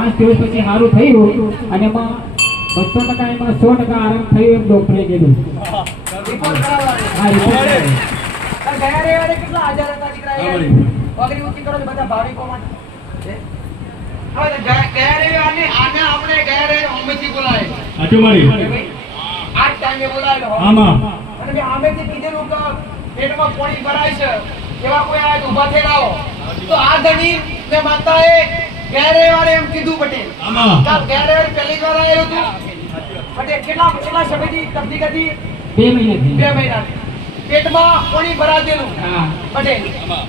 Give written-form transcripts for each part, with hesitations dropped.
5 દિવસ પછી સારું થયું અને એમાં 200% એમાં 100% આરામ થયો એમ ડોક્ટરે કીધું. રિપોર્ટ કરાવવાનો. હા, રિપોર્ટ કરાવ્યો. ગયા રવિવારે કેટલા હાજર હતા દીકરા? પગડી ઊંચી કરો છો બધા ભાવિકો માટે. હવે ગયા રવિવારે આને આપણે ગયા રવિવારે હોમેથી બોલાય. હાચું મારી. આ ટાઈમે બોલાય. આમાં અને મેં હોમેથી કીધેલું કે પેટમાં પાણી ભરાય છે, એવા કોઈ આજ ઊભા થયેલા હો તો આ ધણી ને માતાએ ગયા રવિવારે એમ કીધું પટેલ. આમાં ગયા રવિવારે પહેલી જ વાર આવેલું હતું પટેલ. કેટલા સમયથી તકલીફ હતી? 2 મહિનાથી. 2 મહિનાથી પેટમાં પાણી ભરાયેલું. હા. પટેલ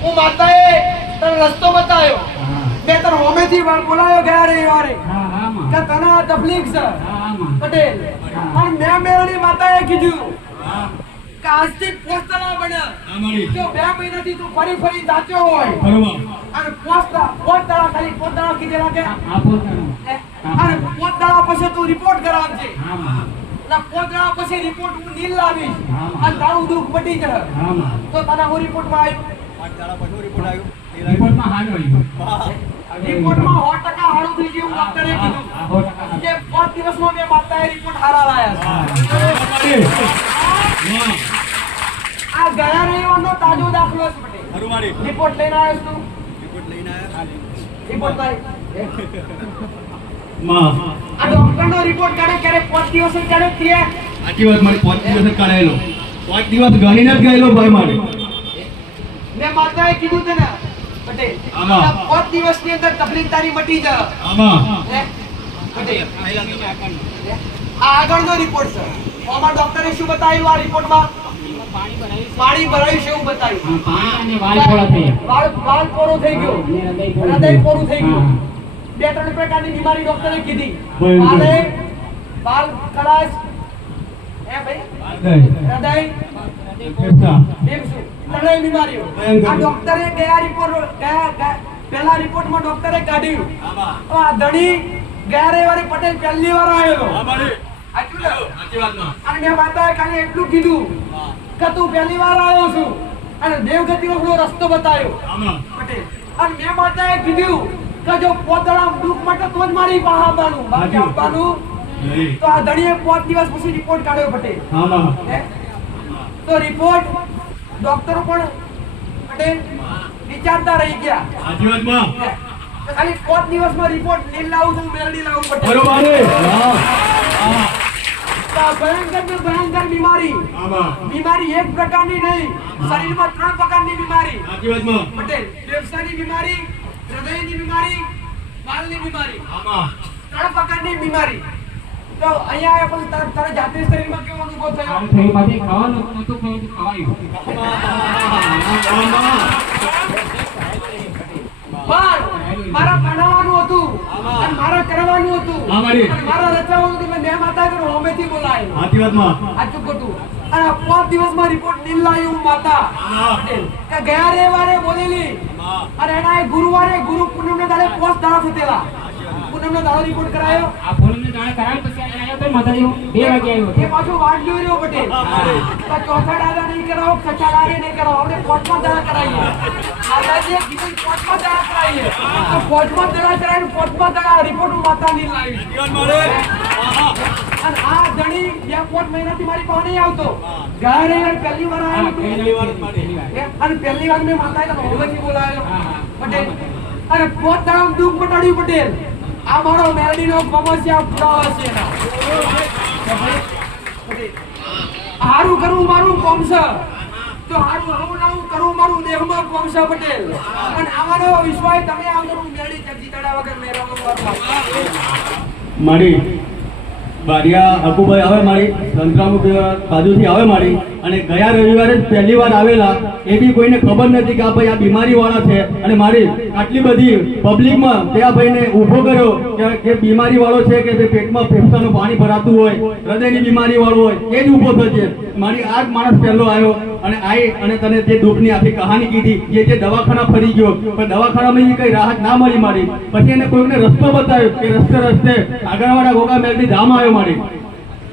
હું માતાએ તને રસ્તો બતાવ્યો. હા. મેં તને હોમેથી બોલાયો ગયા રવિવારે હા, આમાં. કે તને આ તકલીફ છે હા, આમાં. પટેલ. હા. અને મેં મેળવી માતાએ કીધું હા કે આજથી પોસ્ટલા બને. મારી. જો 2 મહિનાથી તું ફરી જાચ્યો હોય બરોબર. અને પોસ્ટલા ખાલી પોસ્ટલા કીધેલા કે આ પોતાનું. અને પોસ્ટલા પછી તું રિપોર્ટ કરાવજે. આમાં. ના પોસ્ટલા પછી રિપોર્ટ હું નીલ લાવીશ હા. અને તારું દુઃખ મટી જશે. આમાં. તો તને હું રિપોર્ટમાં આવ્યું. રિપોર્ટમાં હાલ હોય. રિપોર્ટમાં 100% હારું થઈ ગયું. ડોક્ટરે કીધું આ 100% કે 5 દિવસમાં મેં માતાએ રિપોર્ટ હારા લાયા છે. મારી. વાહ. આ ગયા રવિવારનો તાજો દાખલો છે પટેલ. હારું મારી. રિપોર્ટ લઈને આવ્યો છું. રિપોર્ટ લઈને આવ્યા. રિપોર્ટ લાવી. માં આ ડોક્ટરનો રિપોર્ટ કાઢે ક્યારે 5 દિવસ જ કાઢે ક્યાં? આખી વાત મારી 5 દિવસ જ કાઢાયેલો. 5 દિવસ ગણીને જ ગયેલો ભાઈ મારે. મેં માતાએ કીધું તને પટેલ આમાં. 5 દિવસની અંદર તકલીફ તારી મટી જાય. આમાં હે? પટેલ આ આગળનો રિપોર્ટ છે. આમાં ડોક્ટરે શું બતાવ્યું? આ રિપોર્ટમાં પાણી ભરાયું છે એવું બતાવ્યું. પાણી અને વાલ થોડા થયા. વાલ પોરો થઈ ગયો. અને હૃદય પોરું હૃદય થયું. પોરું થઈ ગયું. હા. 2-3 પ્રકારની બીમારી ડોક્ટરે કીધી. બરાબર. વાલ કળાશ હે ભાઈ હૃદય ફેફસા. એમ શું ત્રણેય બીમારીઓ આ ડોક્ટરે પહેલા રિપોર્ટમાં ડોક્ટરે કાઢ્યું. તો આ ધણી ગયા રવિવારે પટેલ પહેલી વાર આવેલો. સાચું ને? અને મેં માતાએ ખાલી એટલું કીધું કે તું પહેલી વાર આવ્યો છું અને દેવગતિનો થોડો રસ્તો બતાવ્યો પટેલ. અને મેં માતાએ કીધું કે જો પોતળા દુઃખ માટે તો જ મારી પાસે આવવાનું, બાકી આવવાનું તો આ ધણીએ 5 દિવસ પછી રિપોર્ટ કાઢ્યો પટેલ. હે? તો રિપોર્ટ ડોક્ટરો પણ પટેલ વિચારતા રહી ગયા. હે? તો ખાલી 5 દિવસમાં રિપોર્ટ નીલ લાવું છું, મેલડી લાવું પટેલ. તો આ ભયંકર ને ભયંકર બીમારી એક પ્રકારની નહીં, શરીરમાં 3 પ્રકારની બીમારી પટેલ. ફેફસાની બીમારી, હૃદયની બીમારી, વાલની બીમારી, 3 પ્રકારની બીમારી. તો અહીંયા આવ્યા પછી તારા જાતે શરીરમાં કેવો અનુભવ થયો? શરીરમાંથી ખાવાનું નહોતું ખાવું, ખવાયું. પણ મારા બનાવવાનું હતું અને મારા કરવાનું હતું અને મારા રચાવવાનું હતું. મેં માતા કે હોમેથી બોલાય. સાચું ખોટું? અને 5 દિવસમાં રિપોર્ટ નીલ લાવી માતા પટેલ કે ગયા રવિવારે બોલેલી અને એના ગુરુવારે ગુરુ પૂનમને દાડે 5 દાડા થતેલા. પૂનમનો દાડો રિપોર્ટ કરાયો. આ ફોનને જાણે કરાવ્યું પછી અહીંયા આવ્યો તો માતાજી 2 વાગે આવ્યો. એ પાછો વાટ જોઈ રહ્યો પટેલ. તો ચોથા દાડા નહીં કરાવો, છઠ્ઠા દાડે નહીં કરાવો, આપણે 5મા દાડા કરાવીએ. માતાજીએ કીધું 5મા દાડા કરાવીએ. તો 5મા દાડા કરાવીને 5મા દાડા રિપોર્ટ હું માતા નીલ લાવી. અને આ ધણી 2-5 મહિનાથી મારી પાસે નહીં આવતો. ગયા રવિવારે પહેલી વાર આવ્યો. અને પહેલી વાર મેં માતાએ હોમેથી બોલાવેલો પટેલ. અને 5 દાડા દુઃખ મટાડ્યું પટેલ. આ મારો મેરડીનો સમસ્યા પુરાવા છે. હારું કરવું મારું કોમ છે, તો હારું હવનાવું કરવું મારું દેહમાં કોમ છે પટેલ. અને આવાનો વિશ્વાસ તમે આવજો. હું મેરડી જગજી તળા વગર મેરવાનો મારી બારિયા અકુભાઈ આવે મારી સંતરામ બાજુથી આવે મારી અને ગયા રવિવારે જ પહેલી વાર આવેલા. એ બી કોઈને ખબર નથી કે આ ભાઈ આ બીમારી વાળા છે અને મારી આટલી બધી પબ્લિકમાં તે આ ભાઈને ઊભો કર્યો કે બીમારી વાળો છે કે પેટમાં ફેફસાનું પાણી ભરાતું હોય, હૃદયની બીમારી વાળો હોય, એ જ ઊભો થશે. મારી આ જ માણસ પહેલો આવ્યો અને અને તને જે દુઃખની આખી કહાની કીધી, જે દવાખાના ફરી ગયો પણ દવાખાનામાં કઈ રાહત ના મળી મારી. પછી એને કોઈને રસ્તો બતાવ્યો કે રસ્તે આગળવાળા ગોગા મેલડી ધામ આવ્યો મારી.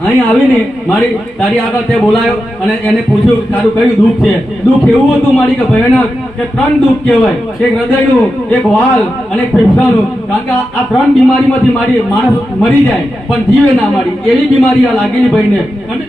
અહીં આવીને મારી તારી આગળ તે બોલાયો અને એને પૂછ્યું કે તારું કયું દુઃખ છે. દુઃખ એવું હતું મારી કે ભયાનક કે 3 દુઃખ કહેવાય, એક હૃદયનું, એક વાલ અને એક ફેફસાનું. કારણ કે આ 3 બીમારીમાંથી મારી માણસ મરી જાય પણ જીવે ના મારી એવી બીમારી આ લાગેલી ભાઈને. અને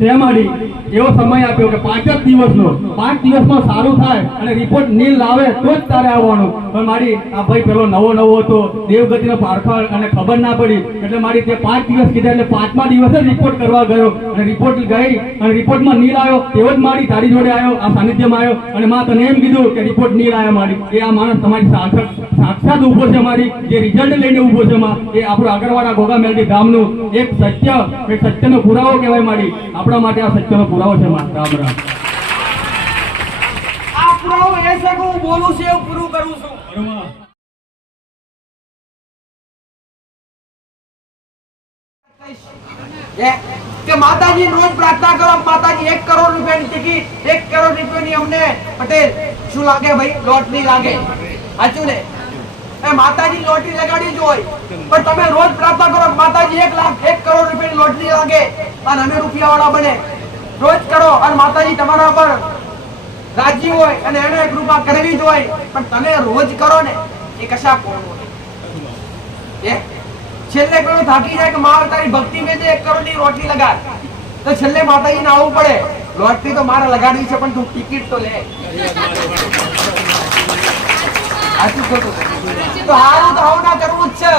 તે મારી એવો સમય આપ્યો કે 5 જ દિવસનો, 5 દિવસમાં સારું થાય અને રિપોર્ટ નીલ લાવે તો જ તારે આવવાનું. પણ મારી આ ભાઈ પેલો નવો હતો, દેવગતિનો પારખા અને ખબર ના પડી એટલે મારી તે 5 દિવસ કીધા એટલે 5મા દિવસે રિપોર્ટ કરવા ગયો અને રિપોર્ટ ગઈ અને રિપોર્ટમાં નીલ આવ્યો. તેવો જ મારી તારી જોડે આવ્યો, આ સાનિધ્યમાં આવ્યો અને માં તને એમ કીધું કે રિપોર્ટ નીલ આવ્યો. મારી એ આ માણસ તમારી સાક્ષાત ઉભો છે. મારી જે રિઝલ્ટ લઈને ઉભો છે માં, એ આપણું આગળવાળા ગોગા મેલડી ગામનું એક સત્યનો પુરાવો કહેવાય. મારી આપણા માટે આ સત્યનો પુરાવો છે માં. રામ રામ. આ પુરાવો એ છે કે હું બોલું છું એવું પૂરું કરું છું. કે માતાજી રોજ પ્રાર્થના કરો, માતાજી 1 કરોડ રૂપિયાની ટિકિટ, 1 કરોડ રૂપિયાની અમને પટેલ શું લાગે ભાઈ? લોટરી લાગે. સાચું ને? એ માતાજી લોટરી લગાડી જ હોય પણ તમે રોજ પ્રાર્થના કરો માતાજી 1 લાખ 1 કરોડ રૂપિયાની લોટરી લાગે અને અમે રૂપિયાવાળા બને. રોજ કરો અને માતાજી તમારા પર રાજી હોય અને એને કૃપા કરવી જ હોય. પણ તમે રોજ કરો ને એ કશા કોણ હોય? છેલ્લે પેલો થાકી જાય કે માં તારી ભક્તિ મેં 1 કરોડની રોટલી લગાડ, તો છેલ્લે માતાજીને આવવું પડે. લોટરી તો મારે લગાડવી છે પણ તું ટિકિટ તો લે. સાચું ખોટું? તો હારું તો હાવ ના કરવું જ છે.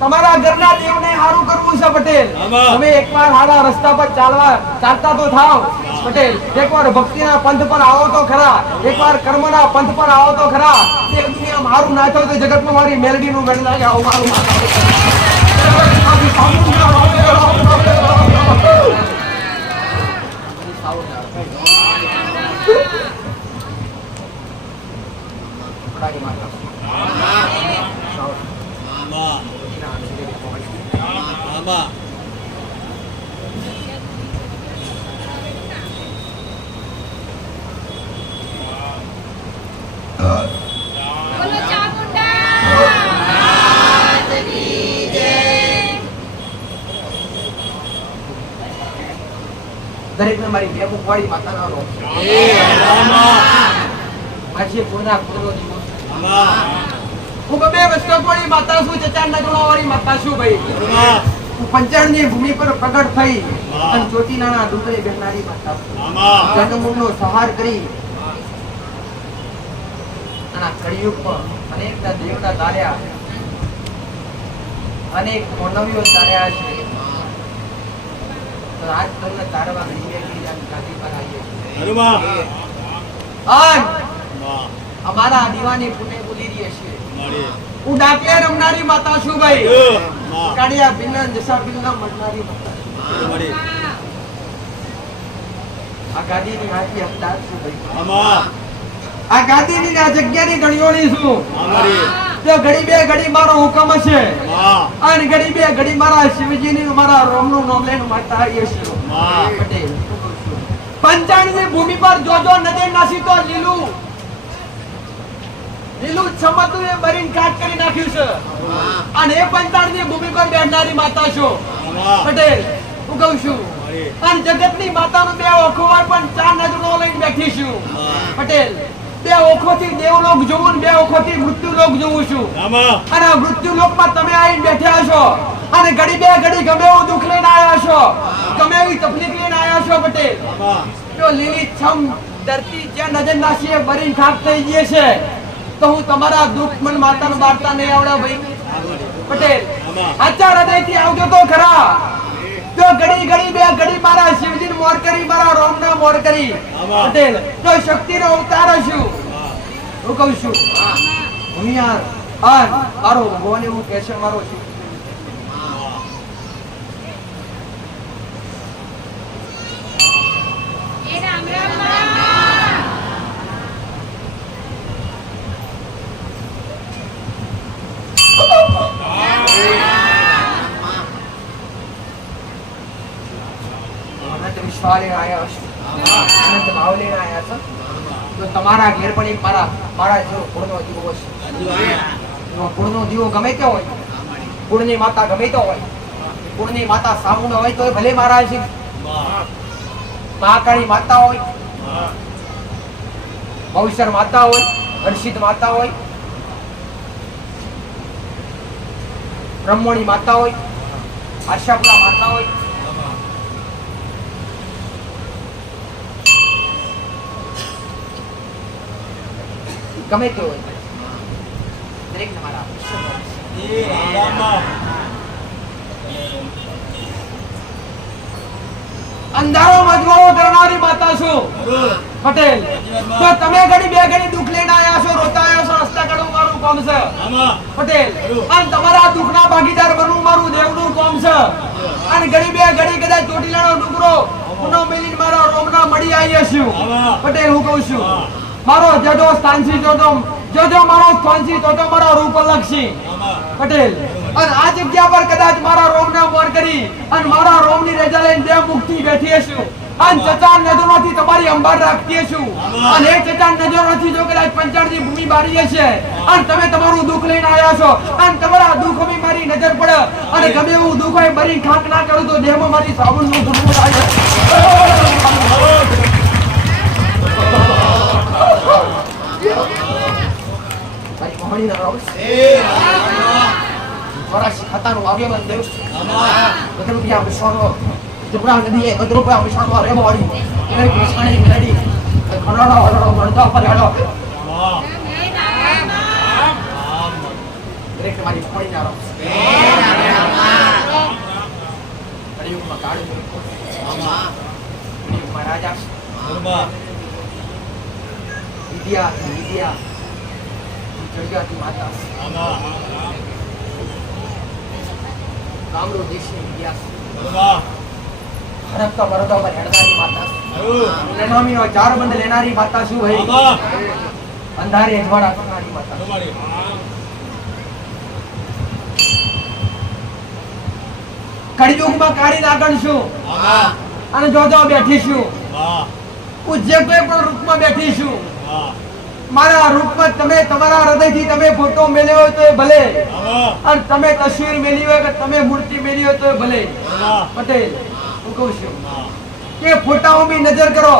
તમારા ઘરના દેવને હારું કરવું છે પટેલ. તમે એકવાર હારા રસ્તા પર ચાલતા તો થાવ પટેલ. એકવાર ભક્તિના પંથ પર આવો તો ખરા, એકવાર કર્મના પંથ પર આવો તો ખરા. દેવ દુનિયામાં હારું ના થાય તો જગતમાં મારી મેલડીનું મેળ લાગે આવું મારું દરેક ને મારી બે મુખવાળી માતાના રોગ આજે પૂર્ણા પૂર્ણો દિવસ હું બે વસ્તુવાળી માતા છું, ચચાર નગરવાળી માતા છું ભાઈ. હું પંચાણની ભૂમિ પર પ્રગટ થઈ અને ચોટીલાના ડુંગરે બેસનારી માતા છું. જન્મનો સહાર કરી અને કળિયુગમાં અનેકના દેવતા તાર્યા, અનેક માનવીઓ તાર્યા છે. આજ તમને તારવા અમારા દીવાની પુણે બોલી રહી છે. હું ડાકલે રમનારી માતા છું ભાઈ. કાળિયા બિના જસા બિના મરનારી માતા. આ ગાદીની હાથી હકદાર છું ભાઈ. આ ગાદીની આ જગ્યાની ગણીઓની છું. તો ઘડી બે ઘડી મારો હુકમ છે અને ઘડી બે ઘડી મારા શિવજીની મારા રોમનું નામ લઈને માતા આવીએ છીએ પટેલ. પંચાણની ભૂમિ પર જોજો નજર નાસી તો લીલું સમતું એ બરીન કાટ કરી નાખ્યું છે. અને એ પંચાણની ભૂમિ પર બેઠનારી માતા છો પટેલ. હું કહું છું અને જગતની માતાનું 2 ઓખો હોય પણ 4 નજરો લઈને બેઠી છું પટેલ. 2 ઓખોથી દેવલોક જોવું ને 2 ઓખોથી મૃત્યુલોક જોઉં છું. અને મૃત્યુલોકમાં તમે આવીને બેઠ્યા છો અને ઘડી બે ઘડી ગમે એવું દુઃખ લઈને આવ્યા છો, ગમે એવી તકલીફ લઈને આવ્યા છો પટેલ. તો લીલી છમ ધરતી જ્યાં નજર નાસીએ બરીને ખાક થઈ ગઈ છે તો હું તમારા દુઃખ મન માતાનું વાર્તા નહીં આવડે ભાઈ પટેલ. આચાર હૃદયથી આવજો તો ખરા. તો ઘડી ઘડી બે ઘડી મારા શિવજીને મોર કરી, મારા રોમના મોર કરી પટેલ. તો શક્તિનો અવતાર છું. હું કહું છું ભૂમિયાર આન મારો ભગવાન એવું કહે છે મારો છું. તમારા ઘેર પણ એક મારા જેવો કુળનો દીવો છે. કુળનો દીવો ગમે તે હોય, કુળની માતા ગમે તે હોય કુળની માતા સામુંડ હોય તો ભલે મારા છે, મહાકાળી માતા હોય, ભવિષ્ય માતા હોય, હર્ષિત માતા હોય, બ્રહ્મણી માતા હોય, આશાપુરા માતા હોય, ગમે તે હોય, દરેક તમારા અંધારો મજવાળો કરનારી માતા છું પટેલ. તો તમે ઘડી બે ઘડી દુઃખ લઈને આયા છો, રોતા આયા છો, રસ્તા કાઢવું મારું કામ છે પટેલ. અને તમારા દુઃખના ભાગીદાર બનવું મારું દેવનું કામ છે. અને ઘડી બે ઘડી કદાચ ચોટીલાનો ડુંગરો પુનો મેલીને મારા રોમના મળી આવી છું પટેલ. હું કહું છું મારો જજો સ્થાનથી જોજો મારો સ્થાનથી જોજો મારો રૂપ લક્ષી પટેલ. અને આ જગ્યા પર કદાચ મારા રોમના મોર કરી અને મારા રોમની રજા લઈને દેવ મુક્તિ બેઠી હશું. અને ચચાન નજરોથી તમારી અંબાર રાખતી હશું. અને એ ચચાન નજરોથી જો કદાચ પંચાણની ભૂમિ બારી હશે અને તમે તમારું દુઃખ લઈને આવ્યા છો અને તમારા દુઃખ બી મારી નજર પડે અને ગમે એવું દુઃખ હોય ભરી ખાક ના કરું તો દેહમાં મારી સાબુનનું ધૂળવું થાય. વરાસી ખાતાનું આવ્યવન દેવ ગદરુપિયા વિશ્વાનો જુબરા નદીએ ગદરુપિયા વિશ્વાનો રેમવાડી એક વિશ્વાણી મેડી ખરાડો હરડો મળતો પર હેડો દરેક મારી પડી જારો કળિયુગમાં કાળ કળિયુગમાં રાજા વિદ્યા જડિયાતી માતા કામરૂ દેશની ઇતિહાસ હરકતા બરોડા પર હેડનારી માતા લેનામીનો ચાર બંધ લેનારી માતા શું ભાઈ અંધારે અજવાળા કરનારી માતા કળિયુગમાં કાળી નાગણ છું અને જોજો બેઠી છું પૂજ્ય કોઈ પણ રૂપમાં બેઠી છું. મારા રૂપમાં તમે તમારા હૃદયથી તમે ફોટો મેલ્યો હોય તો ભલે અને તમે તસવીર મેલી હોય કે તમે મૂર્તિ મેલી હોય તો ભલે પટેલ. હું કહું છું કે ફોટાઓની નજર કરો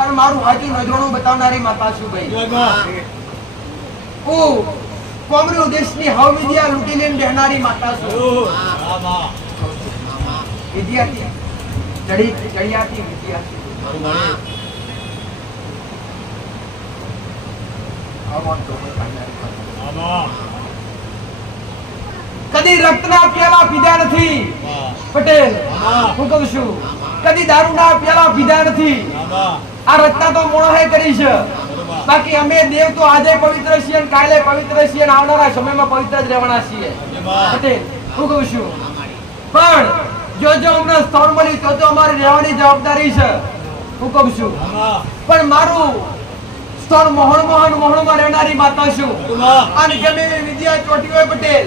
અને મારું સાચું નજરોનું બતાવનારી માતા છું ભાઈ. હું કોમરૂ દેશની હવ વિદ્યા લૂંટી લઈને બેહનારી માતા છું. વિદ્યાર્થી ચડિયાતી વિદ્યાર્થી કદી રક્તના પ્યાલા પીધા નથી પટેલ. હું કહું છું કદી દારૂના પ્યાલા પીધા નથી. આ રચના તો મોણોએ કરી છે. બાકી અમે દેવ તો આજે પવિત્ર છીએ અને કાલે પવિત્ર છીએ અને આવનારા સમયમાં પવિત્ર જ રહેવાના છીએ પટેલ. હું કહું છું પણ જો અમને સ્થળ મળી તો અમારી રહેવાની જવાબદારી છે. હું કહું છું પણ મારું સ્થળ મોહણમાં રહેનારી માતા છું. અને ગમે એવી વિદ્યા ચોટી હોય પટેલ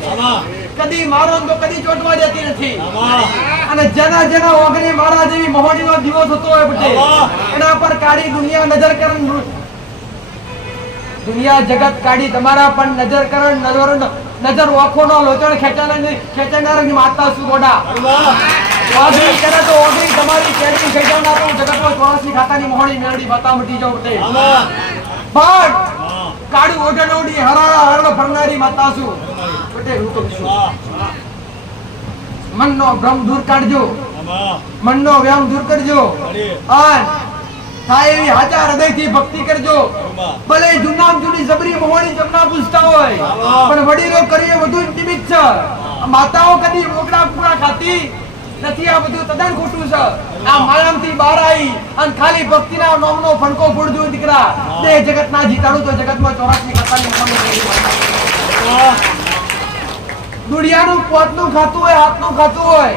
કદી મારો તો કદી ચોટવા દેતી નથી. અને જેના ઓગણી મારા જેવી મોહણીનો દીવો થતો હોય પટેલ એના પર કાળી દુનિયા નજર કરણ દુનિયા જગત કાઢી તમારા પણ નજર કરણ નજર ઓખોનો લોચણ ખેંચાનારની માતા છું ગોડા. ઓગણી કરે તો ઓગણી તમારી કેડી ખેંચાનારો જગતમાં 84 ખાતાની મોહણી મેળડી માતા મટી જાવ પટેલ. પણ કાળી ઓઢણોડી હરણ ફરનારી માતા છું પટેલ. હું તો છું મનનો ભ્રમ દૂર કાઢજો, મનનો વ્યામ દૂર કરજો અને થાય એવી હાચા હૃદયથી ભક્તિ કરજો. ભલે જૂના જૂની જબરી મોહણી જમના પૂછતા હોય પણ વડીલો કરીએ વધુ નિમિત્ત છે. માતાઓ કદી મોગડા પૂરા ખાતી નથી. આ બધું તદ્દન ખોટું છે. આ માયામથી બહાર આવી અને ખાલી ભક્તિના નામનો ફણકો ફોડજો દીકરા. તે જગતના જીતાડું તો જગતમાં 84 ખાતાની દુનિયાનું પોતનું ખાતું હોય, હાથનું ખાતું હોય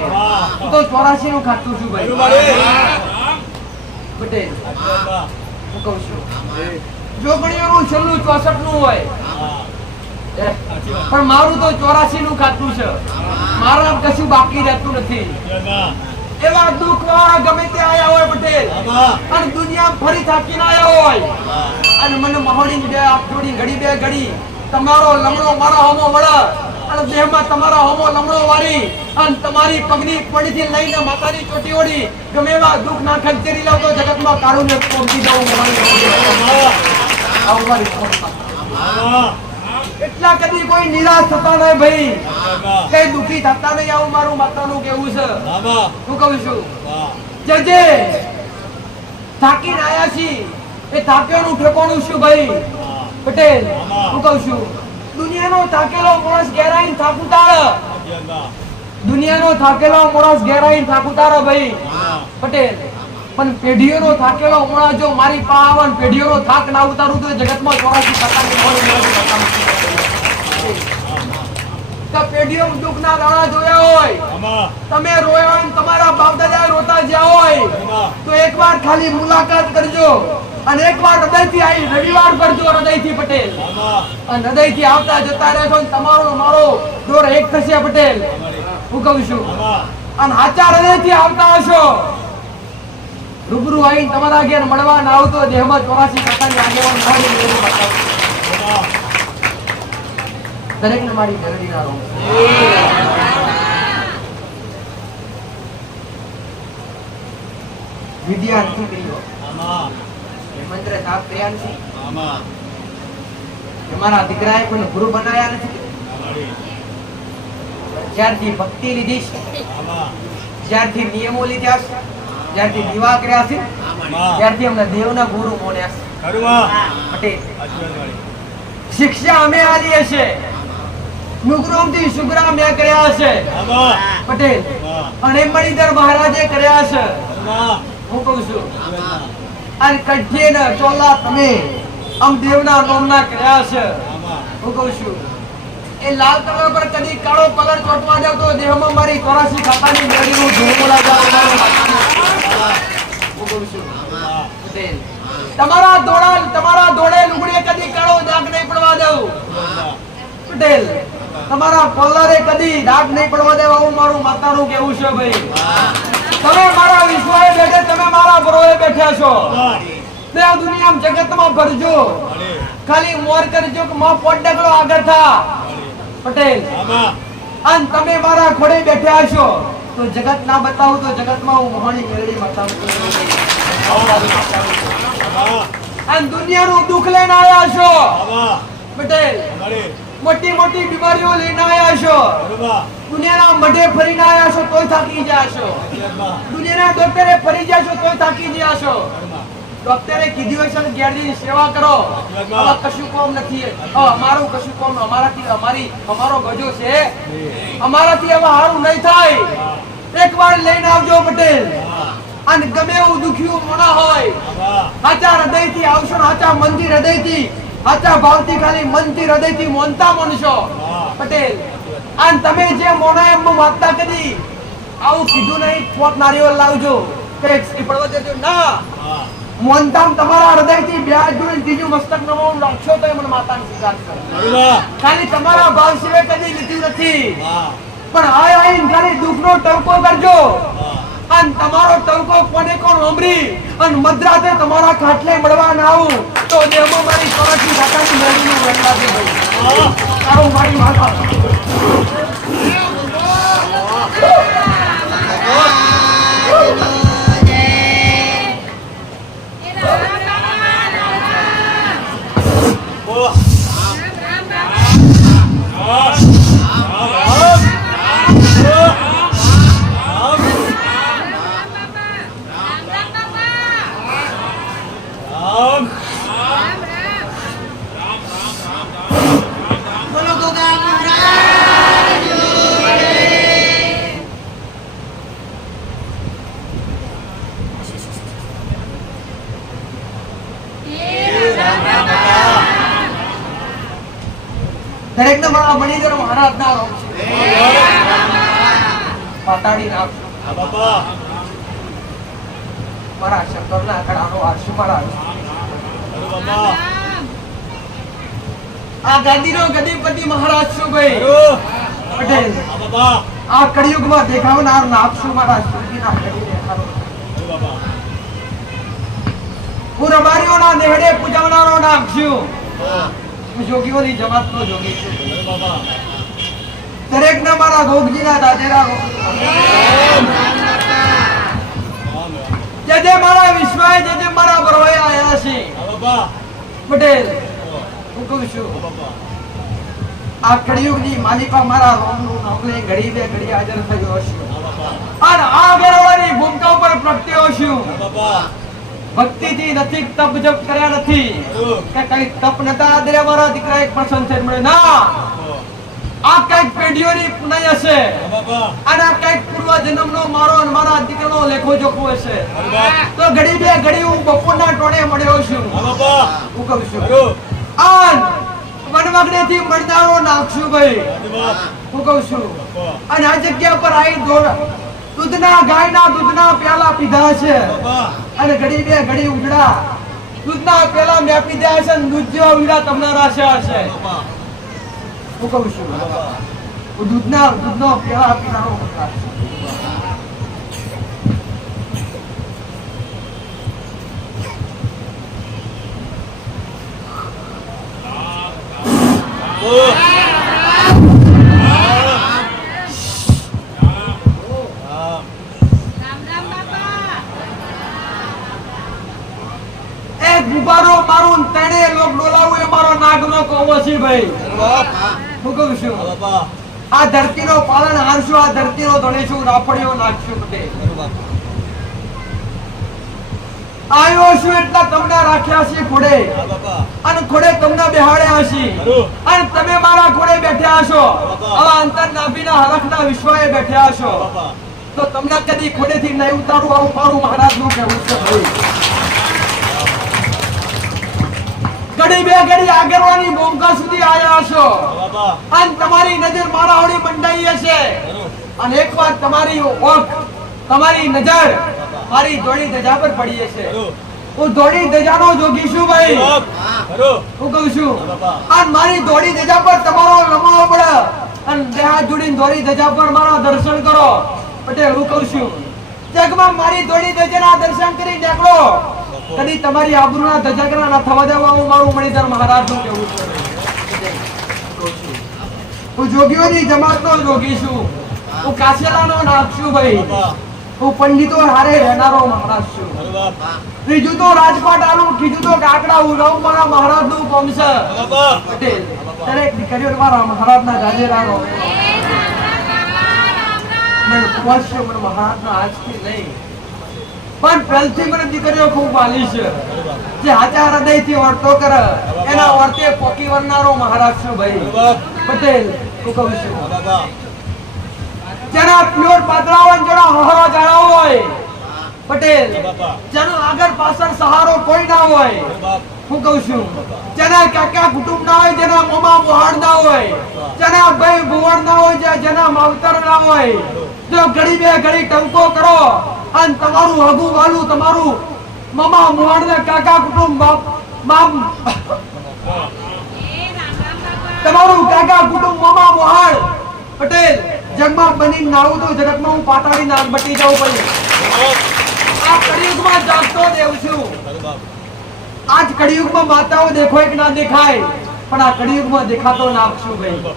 તો 84 નું ખાતું છું ભાઈ પટેલ. હું કહું છું જોગણીઓનું છેલ્લું 64 નું હોય પણ મારું તો 84 નું ખાતું છે. મારા કશું બાકી રહેતું નથી. એવા દુઃખ વાળા ગમે તે આયા હોય પટેલ અને દુનિયા ફરી થાકીને આયા હોય અને મને મહોડી બે હાથ જોડી ઘડી બે ઘડી તમારો લમણો મારા હોમો વળે અને દેહમાં તમારા હોમો લમણો વાળી અને તમારી પગની પડીથી લઈને માતાની ચોટી ઓડી ગમે એવા દુઃખ ના ખંચેરી લાવતો જગતમાં કાળુને પહોંચી જાઉં આવું મારી ખોટમાં. એટલા કદી કોઈ નિરાશ થતા નહીં ભાઈ, કઈ દુખી થતા નહીં, આવું મારું માતાનું કેવું છે. હું કહું છું જે થાકીને આયા છી એ થાક્યાનું ઠેકાણું શું ભાઈ પટેલ? હું કહું છું દુનિયાનો થાકેલો માણસ ઘેરાઈને થાક ઉતારે, દુનિયાનો થાકેલો માણસ ઘેરાઈને થાક ઉતારે ભાઈ પટેલ. પણ પેઢીઓનો થાકેલો માણસ જો મારી પાવન પેઢીઓનો થાક ના ઉતારું તો જગતમાં 84% પેઢીઓ દુઃખના દાણા જોયા હોય, તમે રોયા હોય, તમારા બાપ દાદા રોતા જ્યાં હોય તો એકવાર ખાલી મુલાકાત કરજો અને એકવાર હૃદયથી આવી રવિવાર કરજો હૃદયથી પટેલ. અને હૃદયથી આવતા જતા રહેશો ને તમારો મારો દોર એક થશે પટેલ. હું કહું છું અને સાચા હૃદયથી આવતા હશો રૂબરૂ આવીને તમારા ઘેર મળવા ના આવતો દેહમાં 84% આગેવાન દરેકને મારી મેલડી ના રહો. વિદ્યા નથી કર્યો, મંત્ર તાપ કર્યા નથી, તમારા દીકરાએ પણ ગુરુ બનાવ્યા નથી. જ્યારથી ભક્તિ લીધી છે, જ્યારથી નિયમો લીધા છે, જ્યારથી દીવા કર્યા છે, ત્યારથી અમને દેવના ગુરુ મોન્યા છે. શિક્ષા અમે આલીએ છે, નુગ્રોમથી સુગ્રામ મેં કર્યા છે પટેલ, અને મણિધર મહારાજે કર્યા છે. હું કહું છું અને કઠ્ઠે ને ચોલા તમે અમ દેવના નોમના કર્યા છે. હું કહું છું એ લાલ કલર પર કદી કાળો કલર ચોટવા જાવ તો દેહમાં મારી 84 ખાતાની મેળીનું ધૂળમોલા જાવ. હું કહું છું પટેલ તમારા દોડે લુગડે કદી કાળો દાગ નહીં પડવા દઉં પટેલ, તમારા પલ્લરે કદી દાગ નહીં પડવા દેવા. હું મારું માતાનું કેવું છે ભાઈ. તમે મારા વિશ્વાએ બેઠે, તમે મારા બરોએ બેઠા છો. દેવ દુનિયામાં જગતમાં ભરજો, ખાલી મોર કરજો કે માં પોટ ડગલો આગળ થા પટેલ. અને તમે મારા ખોડે બેઠા છો તો જગત ના બતાવું તો જગતમાં હું મોહણી મેળડી બતાવું. અને દુનિયાનું દુઃખ લઈને આવ્યા છો પટેલ, મોટી મોટી બીમારીઓ લઈને આવ્યા છો, દુનિયાના મઢે ફરીને આવ્યા છો તોય થાકી ગયા છો, દુનિયાના ડોક્ટરે ફરી ગયા છો તોય થાકી ગયા છો. ડોક્ટરે કીધું છે કે ઘેરની સેવા કરો, હવે કશું કોમ નથી, અમારું કશું કોમ અમારાથી અમારો ગજો છે, અમારાથી હવે હારું નહીં થાય. એકવાર લઈને આવજો પટેલ. અને ગમે એવું દુખ્યું મોણા હોય સાચા હૃદયથી આવશો ને સાચા મનથી હૃદયથી સાચા ભાવથી ખાલી મનથી હૃદયથી મોનતા મોનશો પટેલ. અને તમે જે મોના એમ વાતતા કરી આવું કીધું નહીં પોત નારિયેળ લાવજો કે પડવા દેજો ના, મોનતામ તમારા હૃદયથી બ્યાજ જોઈને ત્રીજું મસ્તક નમાવું રાખશો તો મને માતાનો સ્વીકાર કરો. ખાલી તમારા ભાવ સિવાય કદી લીધું નથી, પણ આય આઈને ખાલી દુઃખનો ટવકો કરજો. અને તમારો ટવકો કોને કોણ સાંભળી અને મધરાતે તમારા ખાટલે મળવા ના આવું તો દેહમાં મારી 84 ખાતાની મેળીનું વેણલા છે ભાઈ. આવું મારી માતા દરેક ને મારા મણિધર મહારાજ ના નામ છે પાતાડી નામ મારા શંકર ના આખડાનો આરસુ મારા આ ગાંધીનો ગદીપતિ મહારાજ છું ભાઈ પટેલ. આ કળિયુગમાં દેખાવનાર નાગશું મારા સુરતીના કડી દેખાડો. હું રબારીઓના નેહડે પૂજાવનારો નાગ છું. હું જોગીઓની જમાતનો જોગી છું. દરેકને મારા ગોગજીના દાદેરા જે મારા વિશ્વાય જે મારા બરોય આયા છે પટેલ હું કહું છું આ કળિયુગની માલિકા મારા રોમનું નોકલે ઘડી બે ઘડી હાજર થયો છે અને આ ગરવાની ભૂમિકા ઉપર પ્રગટ્યો છું ભક્તિથી નથી તપ જપ કર્યા નથી કે કઈ તપ નતા આદરે મારા દીકરા એક પસંદ છે મળે ના આ કઈક પેઢીઓની પુનઃ હશે અને આ કઈક પૂર્વ જન્મનો મારો અને મારા દીકરાનો લેખો જોખો હશે તો ઘડી બે ઘડી હું બપોરના ટોણે મળ્યો છું હું કહું છું આન વનવગડેથી મળનારો નાખશું ભાઈ હું કહું છું અને આ જગ્યા પર આવી દૂધના ગાયના દૂધના પ્યાલા પીધા છે અને ઘડી બે ઘડી ઉજડા દૂધના પ્યાલા મેં પીધા છે અને દૂધ જેવા ઉજડા તમને રાખ્યા છે હું કહું છું હું દૂધનો પ્યાલા પીનારો ગુબારો મારું તણે લોક ડોલાવું એ મારો નાગનો કોવો છે ભાઈ હું કહું છું આ ધરતીનો પાલન હારશું આ ધરતીનો ધણીશું રાફડીઓ નાખશું બધે આયો છું એટલા તમને રાખ્યા છે ખોડે અને ખોડે તમને બેહાડ્યા છે અને તમે મારા ખોડે બેઠ્યા છો આવા અંતર નાભીના હરખના વિશ્વએ બેઠ્યા છો તો તમને કદી ખોડેથી નહીં ઉતારું આવું મારું મહારાજનું કહેવું છે ભાઈ ઘડી બે ઘડી આગળવાની ભૂમિકા સુધી આયા છો અને તમારી નજર મારા હોડી મંડાઈ હશે અને એકવાર તમારી ઓખ તમારી નજર મારી ધોળી ધજા પર પડી હશે હું ધોળી ધજાનો જોગી છું ભાઈ હું કહું છું અને મારી ધોળી ધજા પર તમારો લમાવો પડે અને બે હાથ જોડીને ધોળી ધજા પર મારા દર્શન કરો પટેલ હું કહું છું જગમાં મારી ધોળી ધજાના દર્શન કરી નીકળો કદી તમારી આબરૂના ધજાગરા ના થવા દેવા હું મારું મણિધર મહારાજનું કહેવું છું હું જોગીઓની જમાતનો જોગી છું હું કાશેલાનો નાથ છું ભાઈ હું પંડિતો હારે રહેનારો મહારાજ છું ત્રીજું તો રાજપાટ આલું કીધું તો કાકડા હું રહું મારા મહારાજનું કોમ છે પટેલ દરેક દીકરીઓ મારા મહારાજના જાજેરાનો મને વર્ષો મને મહારાજના આજથી નહીં પણ પહેલથી મને દીકરીઓ ખૂબ વાલી છે જે હાચા હૃદયથી વર્તો કરે એના વર્તે પોકી વરનારો મહારાજ છું ભાઈ પટેલ હું કહું છું જેના પ્યોર પાતળા હોય જેના હહરો જાળા હોય પટેલ જેનો આગળ પાછળ સહારો કોઈ ના હોય હું કહું છું જેના કાકા કુટુંબ ના હોય જેના મોમા મોહાડ ના હોય જેના ભાઈ ભુવડ ના હોય જેના માવતર ના હોય જો ઘડી બે ઘડી ટંકો કરો અને તમારું હગુ વાલું તમારું મામા મોહાડ ને કાકા કુટુંબ તમારું કાકા કુટુંબ મામા મોહાડ પટેલ જગમાં બની નાવું તો જગતમાં હું પાતાળી નાગ બટી જાઉં પડે આ કળિયુગમાં જાગતો દેવ છું આજ કળિયુગમાં માતાઓ દેખાય કે ના દેખાય પણ આ કળિયુગમાં દેખાતો નાખશું ભાઈ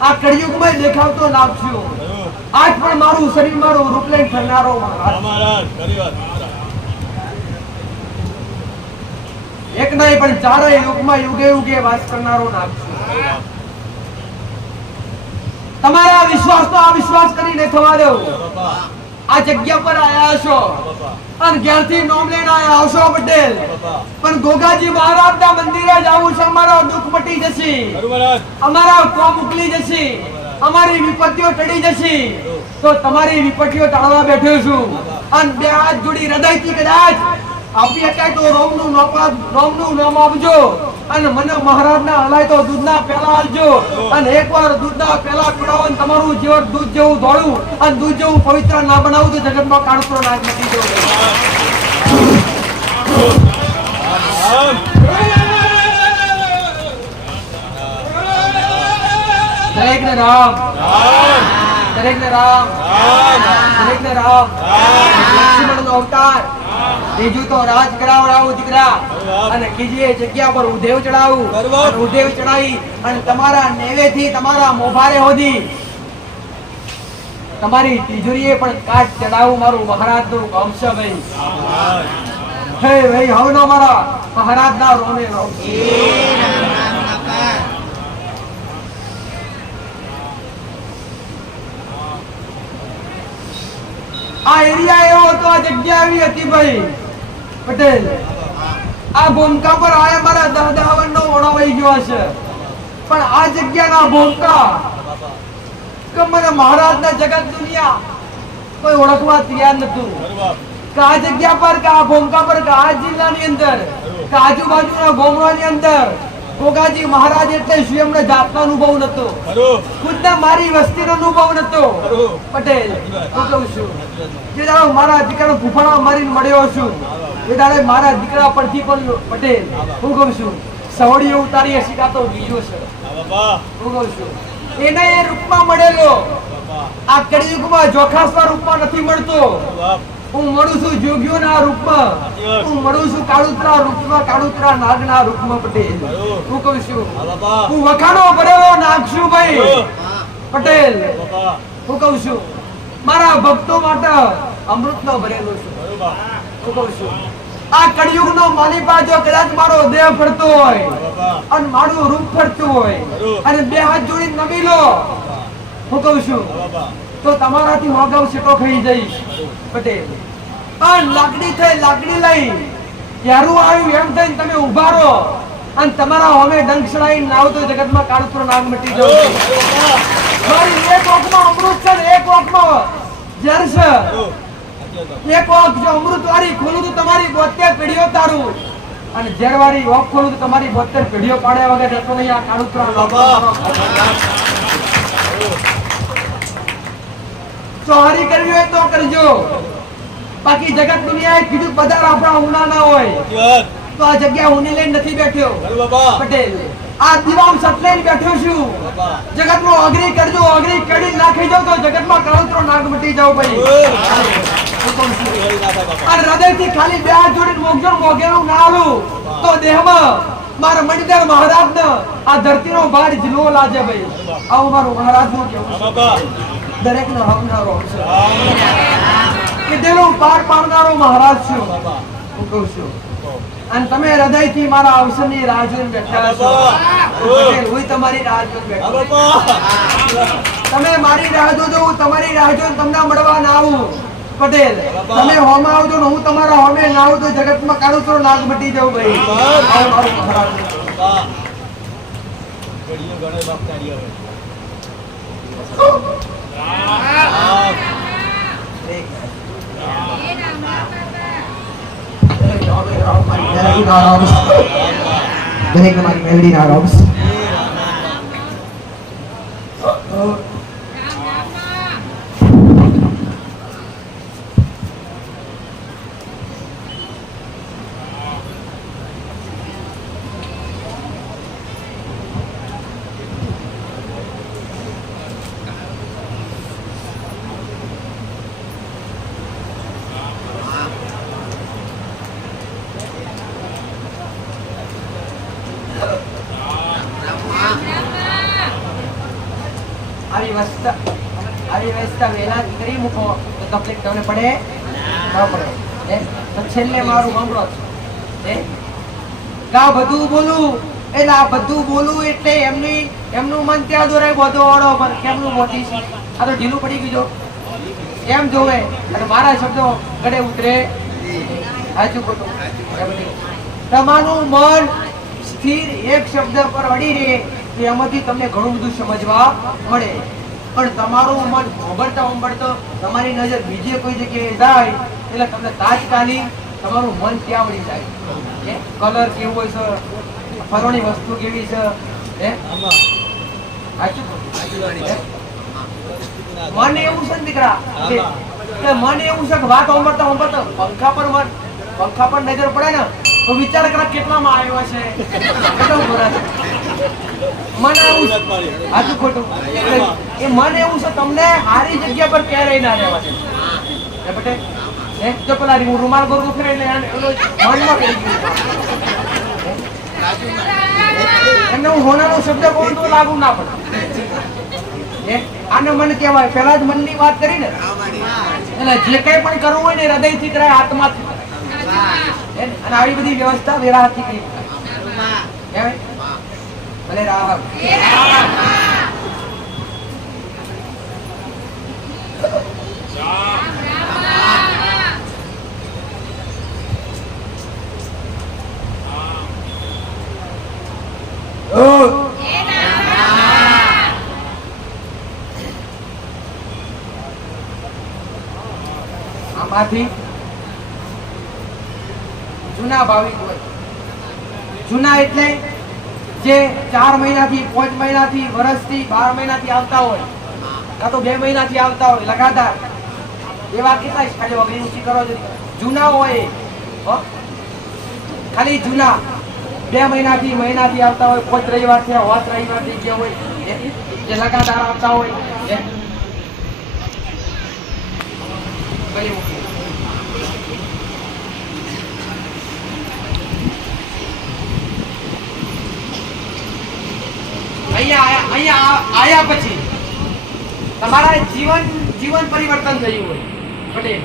આ કળિયુગમાં દેખાવતો નાખશું આજ પણ મારું શરીર મારું રૂપ લઈને ફરનારો એક નહીં પણ ચારેય યુગમાં યુગે યુગે વાસ કરનારો નાખશું તમારા વિશ્વાસ તો આ વિશ્વાસ કરીને થવા દેવું આ જગ્યા પર આયા છો અને ઘેરથી નોમ લઈને આયા આવશો પટેલ પણ ગોગાજી મહારાજના મંદિરે જાવું છે અમારા દુઃખ મટી જશે અમારા કોમ ઉકલી જશે અમારી વિપત્તિઓ ટળી જશે તો તમારી વિપત્તિઓ ટાળવા બેઠો છું અને બે હાથ જોડી હૃદયથી કદાચ આપી શકાય તો રોમનું નામ આપજો અને મને મહારાજના હલાય તો દૂધના પેલા આપજો અને એકવાર દૂધના પેલા પીડાવો અને તમારું જીવન દૂધ જેવું ધોળું અને દૂધ જેવું પવિત્ર ના બનાવું તો જગતમાં કાળસો નાગ નથી જવું દરેકને રામ દરેકને રામ દરેકને રામ લક્ષ્મણનો અવતાર બીજું તો રાજ કરાવડાવું દીકરા અને કીજીએ જગ્યા પર ઉધેવ ચડાવું ઉધેવ ચડાવી અને તમારા નેવેથી તમારા મોભારે હોધી તમારી તિજોરીએ પણ કાટ ચડાવું મારું મહારાજનું કામ છે ભાઈ. હે ભાઈ હવનો મારા મહારાજના રોને રહું. આ એરિયા એવો હતો, આ જગ્યા એવી હતી ભાઈ પટેલ. આ ભૂમકા પર આયા મારા 10-10 નો ઓણો વહી ગયો છે, પણ આ જગ્યાના ભૂમકા કે મને મહારાજના જગત દુનિયા કોઈ ઓળખવા તૈયાર નતું. કે આ જગ્યા પર કે આ ભૂમકા પર કે આ જિલ્લાની અંદર કે આજુબાજુના ગામડાની અંદર ગોગાજી મહારાજ એટલે શું એમને જાતનો અનુભવ નતો, ખુદના મારી વસ્તીનો અનુભવ નતો પટેલ. હું કહું છું જે દાડો મારા દીકરાનો ફૂફાણા મારીને મળ્યો છું એ દાડે મારા દીકરા પરથી પણ પટેલ હું કહું છું સવડીઓ ઉતારી શીખાતો બીજો છે. હું કહું છું એને એ રૂપમાં મળેલો આ કળિયુગમાં જોખાસના રૂપમાં નથી મળતો. હું મળું છું જોગીઓના રૂપમાં, હું મળું છું કાળુતરા રૂપમાં, કાળુતરા નાગના રૂપમાં પટેલ. હું કહું છું હું વખાણો ભરેલો નાગ છું ભાઈ પટેલ. હું કહું છું મારા ભક્તો માટે અમૃતનો ભરેલો છું. હું કહું છું આ કળિયુગનો માલિપા જો કદાચ મારો દેહ ફરતો હોય અને મારું રૂપ ફરતું હોય અને બે હાથ જોડીને નમી લો, હું કહું છું તો તમારાથી મોગાવ સેટો ખાઈ જઈશ પટેલ. પણ લાકડી થઈ લાકડી લઈ ક્યારું આવ્યું એમ થઈને તમે ઉભા રહો અને તમારા હોમે ડંક સડાઈને નાવ તો જગતમાં કાળુતરો નાગ મટી જવું. મારી એક ઓખમાં અમૃત છે ને એક ઓખમાં ઝેર છે. એક ઓખ જો અમૃત વાળી ખોલું તો તમારી 72 પેઢીઓ તારું અને ઝેર વાળી ઓખ ખોલું તો તમારી 72 પેઢીઓ પાડ્યા વગર જતો નહીં આ કાળુતરો નાગ. ચોરી કરવી હોય તો કરજો, બાકી જગત દુનિયાએ કીધું બધા આપણા ઉના ના હોય તો આ જગ્યા ઉની લઈને નથી બેઠ્યો પટેલ. આ દીવામ સટ લઈને બેઠો છું. જગતમાં અગ્રી કરજો, અગ્રી કડી નાખી જાવ તો જગતમાં કાળુતરો નાગ મટી જાવ ભાઈ. અને હૃદયથી ખાલી બે હાથ જોડીને મોગજો મોગેલું ના આલું તો દેહમાં મારા મણિધર મહારાજને આ ધરતીનો ભાર જીલો લાજે ભાઈ. આવું મારું મહારાજનું કેવું છે. દરેકનો હકનારો છે, કીધેલું પાર પાડનારો મહારાજ છું. હું કહું છું અને તમે હૃદયથી મારા અવસરની રાહ જોઈને બેઠા છો પટેલ. હું તમારી રાહ જોઈને બેઠો. તમે મારી રાહ જોજો, હું તમારી રાહ જોઈને તમને મળવા ના આવું પટેલ. તમે હોમાં આવજો ને હું તમારા હોમે ના આવું તો જગતમાં કાળુતરો નાગ મટી જાવ ભાઈ. આવું મારું મહારાજ. દરેક મારી મેળવી ના રોબ્સ. આવી વ્યવસ્થા વેલા કરી મૂકો તો તકલીફ તમને પડે ન પડે. તો છેલ્લે મારું સાંભળો છે આ બધું બોલું એટલે આ બધું બોલું એટલે એમનું મન ત્યાં દોરાય બધો વાળો પણ કેમનું મોટી છે આ તો ઢીલું પડી ગયું એમ જોવે અને મારા શબ્દો ગળે ઉતરે. સાચું ખોટું તમારું મન સ્થિર એક શબ્દ પર અડી રહે એમાંથી તમને ઘણું બધું સમજવા મળે. પણ તમારું મન સાંભળતા તમારી નજર બીજે કોઈ જગ્યાએ જાય એટલે તમને તાત્કાલિક તમારું મન ત્યાં વળી જાય. કલર કેવો હોય છે, ફરવાની વસ્તુ કેવી છે, મને એવું છે ને દીકરા કે મને એવું છે કે વાત સાંભળતા પંખા પર નજર પડે ને તો વિચાર કરે કેટલામાં આવ્યો છે, કેટલો ઘોડા છે. મને એવું સાચું ખોટું એ મને એવું છે તમને સારી જગ્યા પર ક્યારેય ના રહેવા છે પટેલ. જો પેલા રૂમાલ ગોરું ફરે એટલે મનમાં પડી ગયું એમને હું હોનાનો શબ્દ કહું તો લાગુ ના પડે. આને મન કહેવાય. પહેલા જ મનની વાત કરી ને, એટલે જે કઈ પણ કરવું હોય ને હૃદયથી કરાય, આત્માથી કરાય. અને આવી બધી વ્યવસ્થા વેરાથી કરી શકાય. ભલે રામ. આમાંથી જૂના ભાવિક હોય. જૂના એટલે જે 4 મહિનાથી 5 મહિનાથી વર્ષથી 12 મહિનાથી આવતા હોય, કાં તો 2 મહિનાથી આવતા હોય લગાતાર. એવા કેટલા ખાલી વગરી ઊંચી કરો છો. જૂના હોય ખાલી જૂના 2 મહિનાથી આવતા હોય, 5 રવિવાર થયા, 8 રવિવાર થઈ ગયા હોય, જે લગાતાર આવતા હોય. અહીંયા આયા પછી તમારા જીવન પરિવર્તન થયું હોય પટેલ.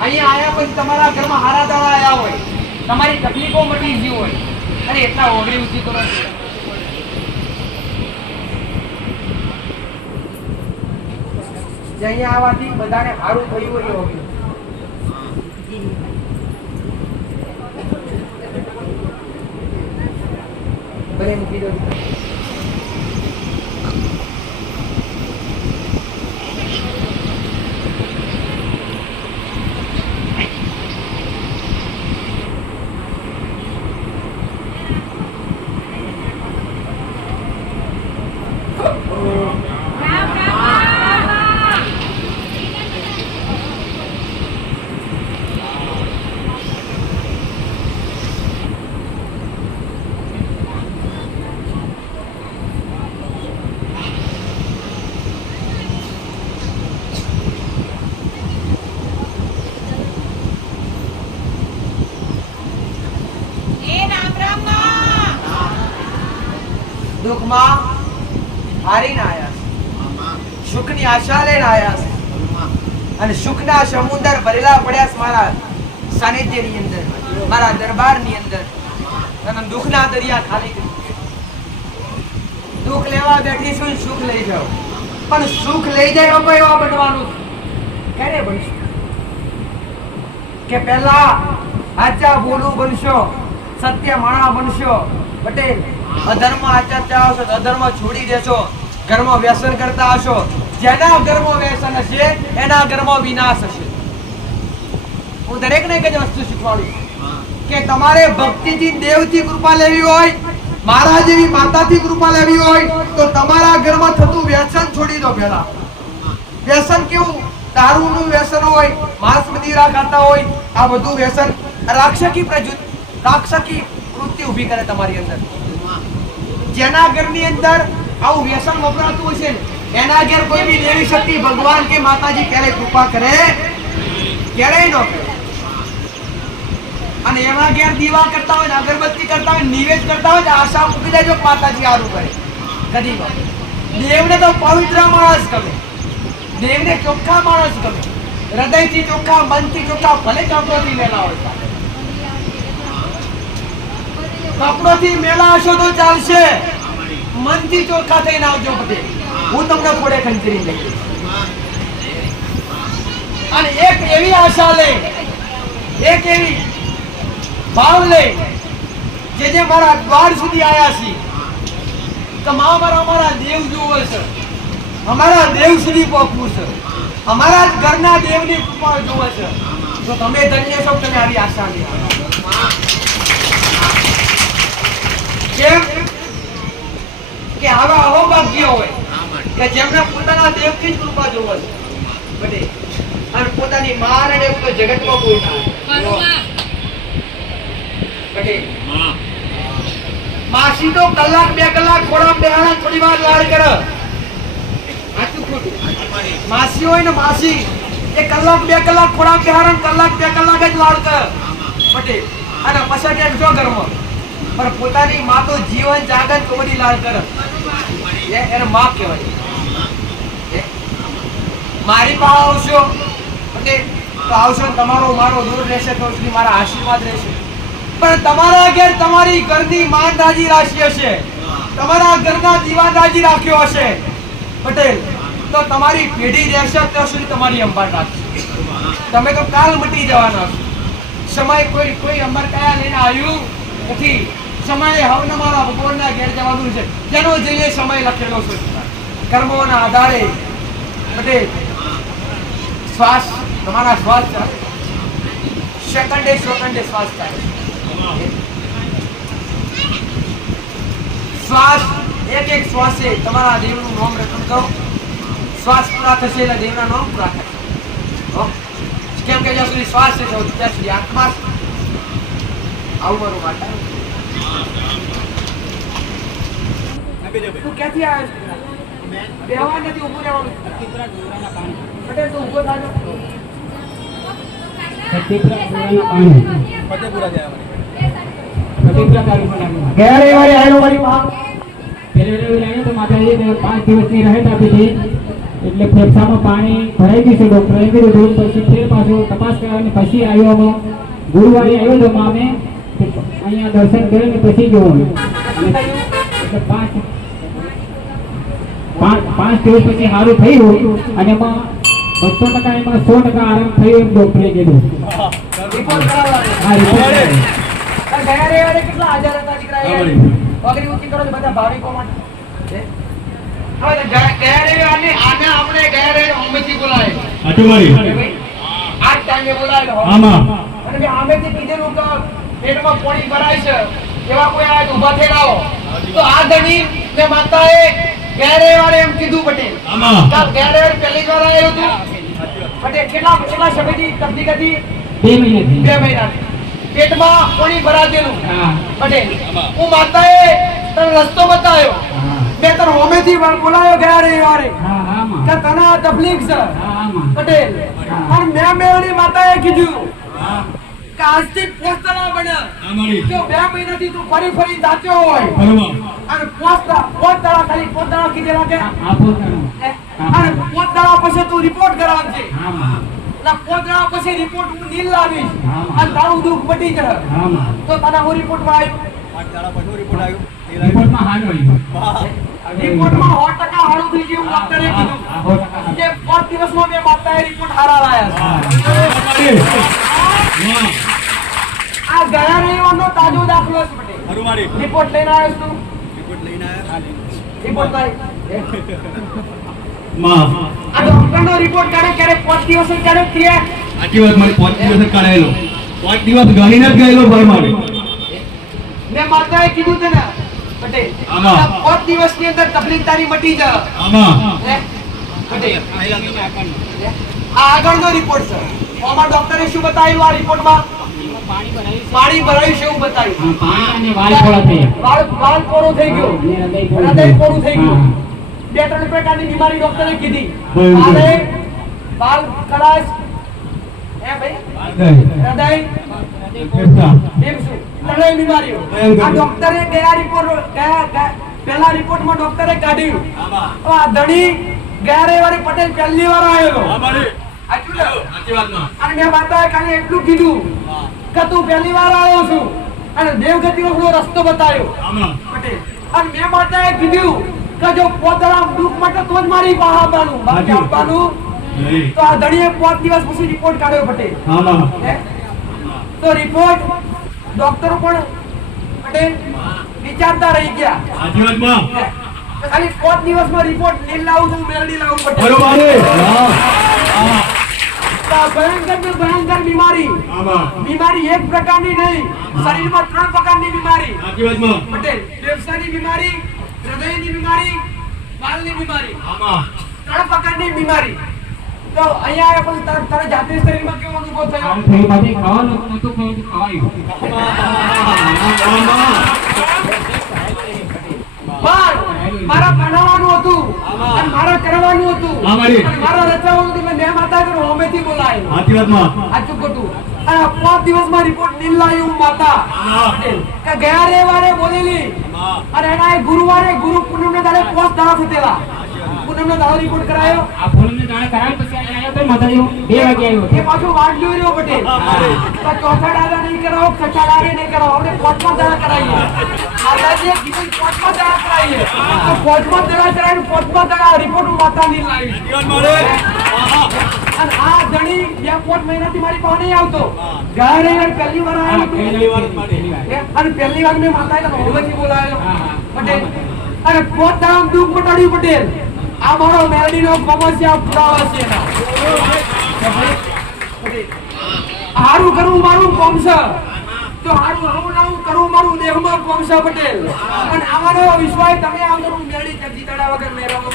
અહીંયા આયા પછી તમારા ઘરમાં હારા દાડા આયા હોય, તમારી તકલીફો મટી ગઈ હોય, અને એટલા ઓગળી ઊંચી કરો. અહીંયા આવવાથી બધાને સારું થયું હોય ઓગળી. ભલે મૂકી દો. દુઃખમાં હારીને આયા છે, સુખની આશા લઈને આયા છે, અને સુખના સમુદ્ર ભરેલા પડ્યા છે મારા સાનિધ્યની અંદર, મારા દરબારની અંદર. અને દુઃખના દરિયા ખાલી કરી. દુઃખ લેવા બેઠી છું, સુખ લઈ જાઓ. પણ સુખ લઈ જાય લોકો એવા બનવાનું ક્યારે બનશું કે પહેલા આચા બોલું બનશો, સત્ય માણા બનશો પટેલ. અધર્મ આચરતા હશો, અધર્મ છોડી દેશો, ઘરમાં વ્યસન કરતા હશો. જેના ઘરમાં વ્યસન હશે એના ઘરમાં વિનાશ હશે. હું દરેકને એક જ વસ્તુ શીખવાડું કે તમારે ભક્તિથી દેવથી કૃપા લેવી હોય, મારા જેવી માતાથી કૃપા લેવી હોય તો તમારા ઘરમાં થતું વ્યસન છોડી દો. પહેલા વ્યસન કેવું? દારૂનું વ્યસન હોય, માંસ મદિરા ખાતા હોય, આ બધું વ્યસન રાક્ષસી વૃત્તિ ઊભી કરે તમારી અંદર. જેના ઘરની અંદર આવું વ્યસન વપરાતું હશે એના ઘેર કોઈ બી દેવી શક્તિ ભગવાન કે માતાજી ક્યારે કૃપા કરે? ક્યારેય ન કરે. અને એવા ઘેર દીવા કરતા હોય, અગરબત્તી કરતા હોય, નિવેદ કરતા હોય, આશા મૂકી દેજો માતાજી સારું કરે. કદી દેવને તો પવિત્ર માણસ ગમે, દેવને ચોખ્ખા માણસ ગમે, હૃદયથી ચોખ્ખા, મનથી ચોખ્ખા, ભલે કપડોથી મેલા હોય. કપડોથી મેલા હશો તો ચાલશે, મનથી ચોખ્ખા થઈને આવજો પટેલ. હું તમને કોડે ખંચરી લઈ. અને એક એવી આશા લે, એક એવી ભાવ લે જે મારા દ્વાર સુધી આયા છે કે અમારા દેવ જોવો છે, અમારા દેવ સુધી પહોંચવું છે, અમારા જ ઘરના દેવની કૃપા જોવે છે. તો તમે ધન્ય છો, તમે આવી આશા લે. કેમ કે આવા અહોભાગ્ય હોય કે જેમને પોતાના દેવથી જ કૃપા જોવે છે અને પોતાની માન અને જગતમાં કોઈ ના. માસી તો કલાક 2 કલાક ખોરાક બેહાડા થોડી વાર લાડ કરે. સાચું ખોટું? માસી હોય ને માસી એ કલાક 2 કલાક ખોરાક બેહાડા, કલાક 2 કલાક જ લાડ કરે પટેલ. અને પછી કેમ છો ઘરમાં? પણ પોતાની માં તો જીવન જાગન તો બધી લાડ કરે. એને માં કહેવાય. મારી પાસે આવશો પટેલ તો આવશો ને તમારો મારો દૂર રહેશે તો સુધી મારા આશીર્વાદ રહેશે. પણ તમારા ઘેર તમારી ઘરની માન રાજી રાખી હશે, તમારા ઘરના દીવાન રાજી રાખ્યો હશે પટેલ, તો તમારી પેઢી રહેશે ત્યાં સુધી તમારી અંબાર રાખશે. તમે તો કાલ મટી જવાના છો. સમય કોઈ અંબર કયા લઈને આવ્યું નથી. સમયે હવન મારા ભગવાનના ઘેર જવાનું છે, જેનો જઈએ સમય લખેલો છે. કર્મોના આધારે પટેલ શ્વાસ તમારા શ્વાસ ચાલે, સેકન્ડે શ્વાસ ચાલે. શ્વાસ એક શ્વાસે તમારા દેવનું નામ રટણ કરો. શ્વાસ પૂરા થશે એટલે દેવના નામ પૂરા થશે. કેમ કે જ્યાં સુધી શ્વાસ છે ત્યાં સુધી આત્મા છે. આવું મારું વાત. તું ક્યાંથી આવ્યો છે? બેહવા નથી, ઊભું રહેવાનું. પટેલ તું ઊભો થાજો. ગયા રવિવારે આવેલો મારી માં. પેલે રવિવારે આવ્યો તો માતાજી 5 દિવસની રહેત આપી હતી. એટલે ફેફસામાં પાણી ભરાઈ ગયું છે. ડોક્ટરે કીધું પછી ફેર પાછું તપાસ કરવાની પછી આવ્યો અમે. ગુરુવારે આવ્યો તો અમે અહીંયા દર્શન કરીને પછી ગયો અમે. એટલે 5 દિવસ પછી સારું થયું અને એમાં 200% એમાં 100% આરામ થયો એમ ડોક્ટરે કીધું. રિપોર્ટ કરાવવાનો. હા, રિપોર્ટ ગયા રવિવારે કેટલા હાજર હતા દીકરા? વગરી ઊંચી કરો છો બધા ભાવિકો માટે. હવે ગયા રવિવારે આને આપણે ગયા રવિવારે હોમેથી બોલાય. સાચું મારી આ ટાઈમે બોલાયેલો. આમાં અને મેં આમેથી કીધેલું કે પેટમાં પાણી ભરાય છે, એવા કોઈ આ ઊભા થયેલા હો તો આ ધણી ને માતાએ ગયા રવિવારે એમ કીધું પટેલ. આમાં ગયા રવિવારે પહેલી વાર આવેલું હતું પટેલ. કેટલા સમયથી તકલીફ હતી? 2 મહિનાથી. 2 મહિનાથી પેટમાં પાણી ભરાયેલું હા. પટેલ. હું માતાએ તને રસ્તો બતાવ્યો. મેં તને હોમેથી બોલાયો ગયા રવિવારે હા, હા, માં. કે તને આ તકલીફ છે હા, માં. પટેલ. અને મેં મેળવી માતાએ કીધું કે આજથી પોસ્તળા બન્યા. અમારી જો 2 મહિનાથી તું ફરી જાચ્યો હોય બરોબર અને પોસ્તળા ખાલી પોસ્તળા કીધેલા કે આપો કરો. અને પોસ્તળા પછી તું રિપોર્ટ કરવાનો છે. હા, માં. એટલે પોસ્તળા પછી રિપોર્ટ હું નીલ લાવીશ હા. અને તારું દુઃખ મટી જશે. હા, માં. તો તને હું રિપોર્ટમાં આવ્યું. રિપોર્ટમાં હાલ હોય. રિપોર્ટમાં 100% હારું થઈ ગયું. ડોક્ટરે કીધું હા, 100% કે 5 દિવસમાં મેં માતાએ રિપોર્ટ હારા લાયા છે. આ ગયા રવિવારનો તાજો દાખલો છે પટેલ. રિપોર્ટ લઈને આવ્યો છું. રિપોર્ટ લાવી. માં આ ડોક્ટરનો રિપોર્ટ ક્યારે 5 દિવસ ક્યારે થયા? આટલી વાત મારી 5 દિવસ જ કાઢેલો 5 દિવસ ગણીને જ ગયેલો ભાઈ મારી મેં માતાએ કીધું છે ને પટેલ આમાં. આ 5 દિવસની અંદર તકલીફ તારી મટી જાય. આમાં હે? પટેલ આ આગળનો રિપોર્ટ છે. આમાં ડોક્ટરે શું બતાવ્યું? આ રિપોર્ટમાં પાણી ભરાયું છે એવું બતાવ્યું. હા, પાણી અને વાલ થોડા થયા. વાલ કોરો થઈ ગયો, અને હૃદય કોરું હૃદય થયું. કોરું થઈ ગયું. હા. 2-3 પ્રકારની બીમારી ડોક્ટરે કીધી. બરાબર. વાલ કળાશ, હે ભાઈ, હૃદય, ફેફસા બેમસું, ત્રણેય બીમારીઓ. આ ડોક્ટરે પહેલા રિપોર્ટમાં ડોક્ટરે કાઢ્યું. તો આ ધણી ગયા રવિવારે પટેલ પહેલી વાર આવેલો. સાચું ને? અને મેં માતાએ ખાલી એટલું કીધું કે તું પહેલી વાર આવ્યો છું અને દેવગતિનો પેલો રસ્તો બતાવ્યો પટેલ. અને મેં માતાએ કીધું કે જો પોતાના દુઃખ માટે તો જ મારી પાસે આવવાનું, બાકી આવવાનું. તો આ ધણીએ 5 દિવસ પછી રિપોર્ટ કાઢ્યો પટેલ. આમાં હે? તો રિપોર્ટ ડોક્ટરો પણ પટેલ વિચારતા રહી ગયા. આટલી વાતમાં હે? તો ખાલી 5 દિવસમાં રિપોર્ટ લીલ લાવું છું, મેળવી લાવું પટેલ. બરોબર તો આ ભયંકર ને ભયંકર બીમારી એક પ્રકારની નહીં, શરીરમાં 3 પ્રકારની બીમારી આટલી વાતમાં પટેલ. ફેફસાની બીમારી, હૃદયની બીમારી, વાલની બીમારી, આમાં 3 પ્રકારની બીમારી. તો અહીંયા આવ્યા પછી તારા જાતે શરીરમાં કેવો અનુભવ થયો? સારું થયું. બધે ખાવાનું નહોતું ખાવું તો ખવાયું. પણ મારા બનાવવાનું હતું અને મારા કરવાનું હતું અમારી. અને મારા રચાવવાનું હતું. મેં માતા કરું હોમેથી બોલાય. આટલી વાતમાં સાચું ખોટું? અને 5 દિવસમાં રિપોર્ટ નીલ લાવ્યું માતા પટેલ. કે ગયા રવિવારે બોલેલી અને એના ગુરુવારે ગુરુ પૂનમને દાડે 5 દાડા થતેલા. પૂનમને દાડો રિપોર્ટ કરાયો. આ ફોનને જાણ કરાવી પછી ડોક્ટર માતાજી 2 વાગે આવ્યો એ પાછો વાટ જોઈ રહ્યો પટેલ તો ચોથા દાડા નહીં કરાવો છઠ્ઠા દાડે નહીં કરાવો આપણે પાંચમા દાડા કરાવીએ માતાજીએ કીધું પાંચમા દાડા કરાવીએ તો પાંચમા દાડા કરાવીને પાંચમા દાડા રિપોર્ટ માતાની લાવી અને આ ધણી 2 મહિનાથી મારી પાસે નહીં આવતો ગારે પહેલી વાર આવ્યો હતો. અને પહેલી વાર મેં માતાને હોમેથી બોલાવ્યો પટેલ અને પોતાનું દુઃખ મટાડ્યું પટેલ આ મારો મેરડીનો સમસ્યા પુરાવા છે હારું કરવું મારું કોમ છે તો હારું આવું નાવું કરવું મારું દેહમાં કોમ છે પટેલ અને આવાનો વિશ્વાસ તમે આ કરું મેરડી જગજી તળા વગર મેરવાનું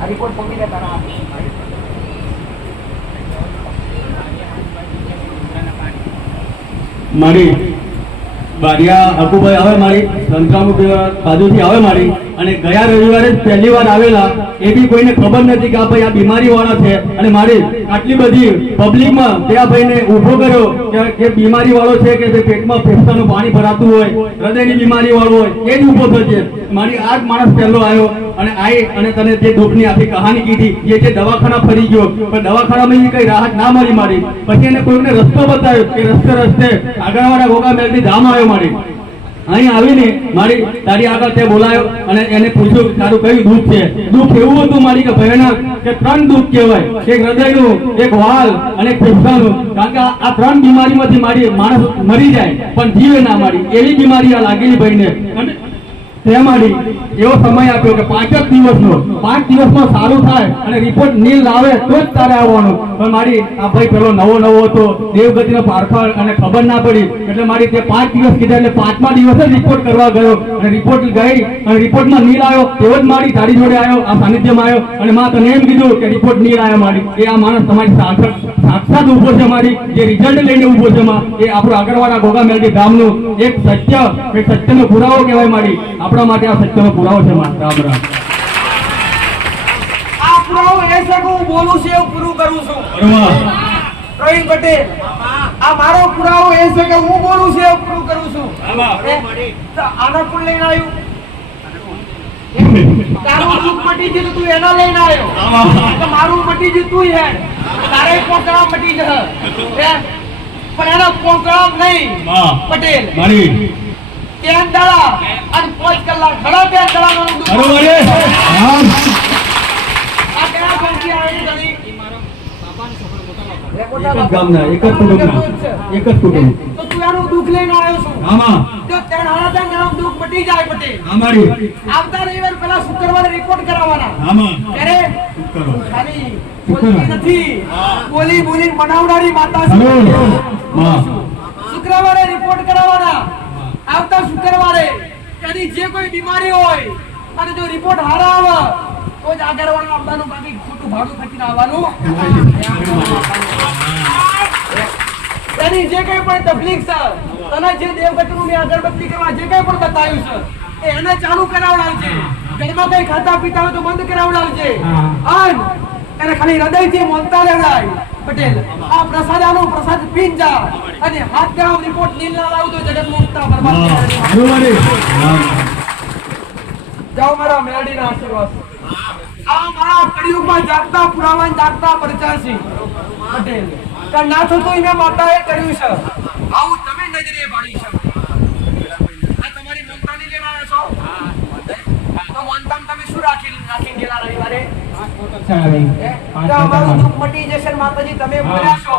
આ રિપોર્ટ પકડી લે તારા મારી બારિયા અકુભાઈ આવે મારી સંતરામુ બાજુથી આવે મારી અને ગયા રવિવારે જ પહેલી વાર આવેલા એ બી કોઈને ખબર નથી કે આ ભાઈ આ બીમારી વાળા છે અને મારી આટલી બધી પબ્લિકમાં તે આ ભાઈને ઊભો કર્યો કે બીમારી વાળો છે કે પેટમાં ફેફસાનું પાણી ભરાતું હોય હૃદયની બીમારી વાળો હોય એ જ ઊભો થશે મારી આ જ માણસ પહેલો આવ્યો અને આવી અને તને જે દુઃખની આખી કહાની કીધી જે દવાખાના ફરી ગયો પણ દવાખાનામાં કઈ રાહત ના મળી મારી પછી એને કોઈને રસ્તો બતાવ્યો કે રસ્તે આગળવાળા ગોગા મેલડી ધામ આવ્યો મારી અહીં આવીને મારી તારી આગળ તે બોલાયો અને એને પૂછ્યું કે તારું કયું દુઃખ છે દુઃખ એવું હતું મારી કે ભયાનક કે 3 દુઃખ કહેવાય એક હૃદયનું એક વાલ અને એક ફેફસાનું કારણ કે આ 3 બીમારીમાંથી મારી માણસ મરી જાય પણ જીવે ના મારી એવી બીમારી આ લાગેલી ભાઈને અને તે મારી એવો સમય આપ્યો કે 5 જ દિવસનો 5 દિવસમાં સારું થાય અને રિપોર્ટ નીલ લાવે તો જ તારે આવવાનું પણ મારી આ ભાઈ પેલો નવો હતો દેવગતિનો પારખા અને ખબર ના પડી એટલે મારી તે 5 દિવસ કીધા એટલે 5મા દિવસે રિપોર્ટ કરવા ગયો અને રિપોર્ટ ગઈ અને રિપોર્ટમાં નીલ આવ્યો તેવો જ મારી તારી જોડે આવ્યો આ સાનિધ્યમાં આવ્યો અને માં તને એમ કીધું કે રિપોર્ટ નીલ આવ્યો મારી એ આ માણસ તમારી સાક્ષાત ઊભો છે મારી જે રિઝલ્ટ લઈને ઊભો છે માં એ આપણું આગળવાળા ગોગા મેલડી ગામનું એક સત્યનો પુરાવો કહેવાય મારી આપણા માટે આ સત્યનો પુરાવો છે માં રામ રામ આ પુરાવો એ છે કે હું બોલું છું એવું પૂરું કરું છું પ્રવીણ પટેલ આ મારો પુરાવો એ છે કે હું બોલું છું એવું પૂરું કરું છું તો આના કોણ લઈને આવ્યું તારું દુઃખ મટી ગયું તું એના લઈને આવ્યો તો મારું મટી ગયું તું હે તારે પોકળા મટી જશે પણ એનો પોકળા નહીં પટેલ મારી 3 દાડા અને 5 કલાક ખડા 3 દાડા મારું દુઃખ બરોબર છે હા આ કેવા પંખી આવેલી ગણી એક જ ગામના એક જ કુટુંબના એક જ કુટુંબ તો તું એનું દુઃખ લઈને આવ્યો છું આમાં જો તેણ હાડા તેણ દુઃખ મટી જાય પટેલ અમારી આવતા રવિવાર પેલા શુક્રવારે રિપોર્ટ કરાવવાના આમાં ત્યારે કરો ખાલી બોલતી નથી બોલી મનાવનારી માતા હલો છે માં શુક્રવારે રિપોર્ટ કરાવવાના આવતા શુક્રવારે એની જે કોઈ બીમારી હોય અને જો રિપોર્ટ હારા આવે તો જ આગળવાળા આપવાનું બાકી ખોટું ભાડું ખર્ચીને આવવાનું એની જે કઈ પણ તકલીફ છે તને જે દેવગતિનું મેં અગરબત્તી કરવા જે કઈ પણ બતાવ્યું છે એને ચાલુ કરાવડાવજે ઘરમાં કઈ ખાતા પીતા હોય તો બંધ કરાવડાવજે અને એને ખાલી હૃદયથી મોનતા રહેવાય પટેલ આ પ્રસાદાનો પ્રસાદ પીન જા અને હાથ ગામ રિપોર્ટ નીલ ના લાવ તો જગત મુક્તા બરબાદ જાઓ મારા મેરડીના આશીર્વાદ આ મારા કળિયુગમાં જાગતા પુરાવાન જાગતા પરચાસી પટેલ કે ના થતું મેં માતાએ કર્યું છે આવું તમે નજરે પાડી છે આ તમારી મમતાની લેવા આવ્યા છો તો મમતામ તમે શું રાખી ગયેલા રવિવારે અમારું દુઃખ મટી જશે ને માતાજી તમે બોલ્યા છો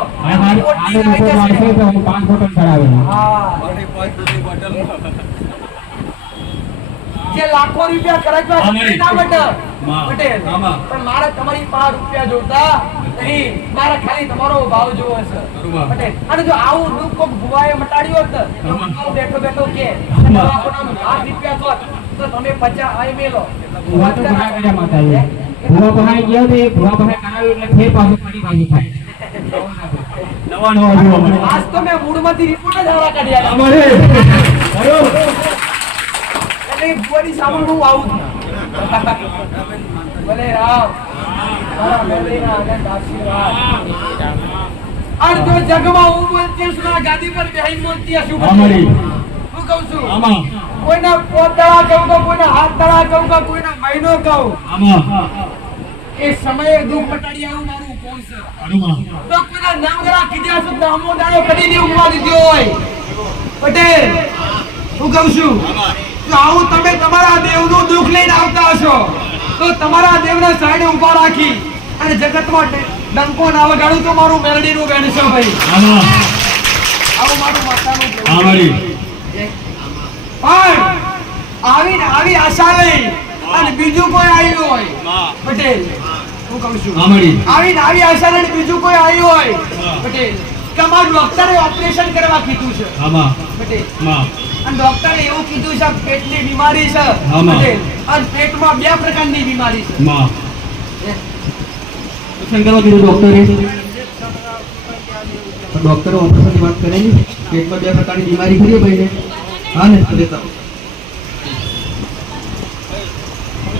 જે લાખો રૂપિયા ખર્ચવા ના બટે પટેલ પણ મારે તમારી 5 રૂપિયા જોતા નહીં મારે ખાલી તમારો ભાવ જોવો છે પટેલ અને જો આવું દુઃખ કોક ભુવાએ મટાડ્યો હોત તો હું બેઠો બેઠો કે આપણો 5 રૂપિયા હોત તો તમે 50 આઈ મેલો ભુવા પહાઈ ગયો તો એ ભુવા પહાઈ કરાવ્યું એટલે ફેર પાછું ફરી પાછી થાય નવા જોવા મળે આજ તો મેં મૂળમાંથી રિપોર્ટ જ હવા કાઢ્યા અમારે એટલે ભુવાની સામે હું આવું ભલે રામ મારા મેરડીના આનંદ આશીર્વાદ અને જો જગમાં હું બોલતી છું ના ગાદી પર બેહીને બોલતી છું અમારી હું કહું છું આમાં કોઈના પોતાળા કહું તો કોઈના 7 દાડા કહું કે કોઈનો મહિનો કહું આમાં એ સમયે દુઃખ મટાડી આવું મારું કોણ છે તો કોઈના નામ જરા કીધા છે નામો દાડો કદી નહીં ઉમવા દીધો હોય પટેલ હું કહું છું જો આવું તમે તમારા દેવનું દુઃખ લઈને આવતા હશો તો તમારા દેવને સાઈડે ઊભા રાખી અને જગતમાં ડંકો ના વગાડું તો મારું મેલડીનું બેન છે ભાઈ આવું મારું માતાનું કહેવું છે. પણ આવી આશા લઈ અને બીજું કોઈ આવ્યું હોય પટેલ હું કહું છું આવી આશા લઈને બીજું કોઈ આવ્યું હોય પટેલ કે અમારા ડોક્ટરે ઓપરેશન કરવા કીધું છે પટેલ અને ડોક્ટરે એવું કીધું છે પેટની બીમારી છે પટેલ અને પેટમાં 2 પ્રકારની બીમારી છે ડોક્ટરે ઓપરેશનની વાત કરેલી પેટમાં 2 પ્રકારની બીમારી ખરી ભાઈ હા ને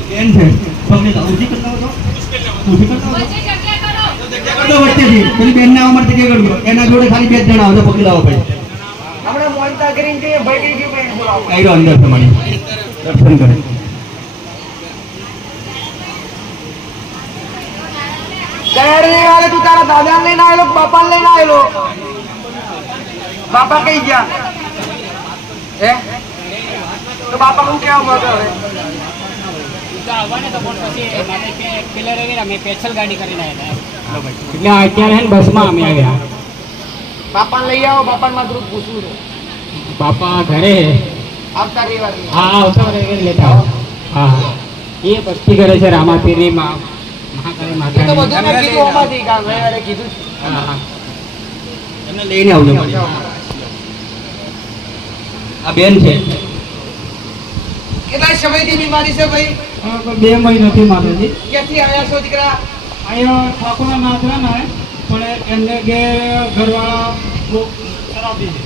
બેન છે પગને લાવજી કરતા હતો ઊભી કરતા હતો કરતો વચ્ચેથી પેલી બેન ને આવવા માટે કે કરજો એના જોડે ખાલી 2 જણા આવજો પકડી લાવો ભાઈ આપણે મોનતા કરીને કે ભાઈ કે ભાઈ બોલાવો કાયરો અંદર તમારી દર્શન કરે ત્યારે વાલે તું તારા દાદા લઈને આવેલો બાપા લઈને આવેલો બાપા કઈ ગયા હે તો બાપા હું કેવા માંગે હવે એટલે અત્યારે હે ને બસમાં અમે આવ્યા બાપાને લઈ આવો બાપાને માત્ર પૂછવું છે બાપા ઘરે આવતા રવિવારે હા આવતા રવિવારે લેતા આવો હા હા એ ભક્તિ કરે છે રામાપીરની મહાકાળી એ તો બધું મેં કીધું માતા આમાંથી કામ રવિવારે કીધું છે. હા હા એમને લઈને આવજો આ બેન છે કેટલા સમયથી બીમારી છે ભાઈ 2 મહિનાથી માતાજી ક્યાંથી આવ્યા છો દીકરા અહીંયા ઠાકોરના નાતરા ના પણ એમને ઘરવાળા બહુ ખરાબી છે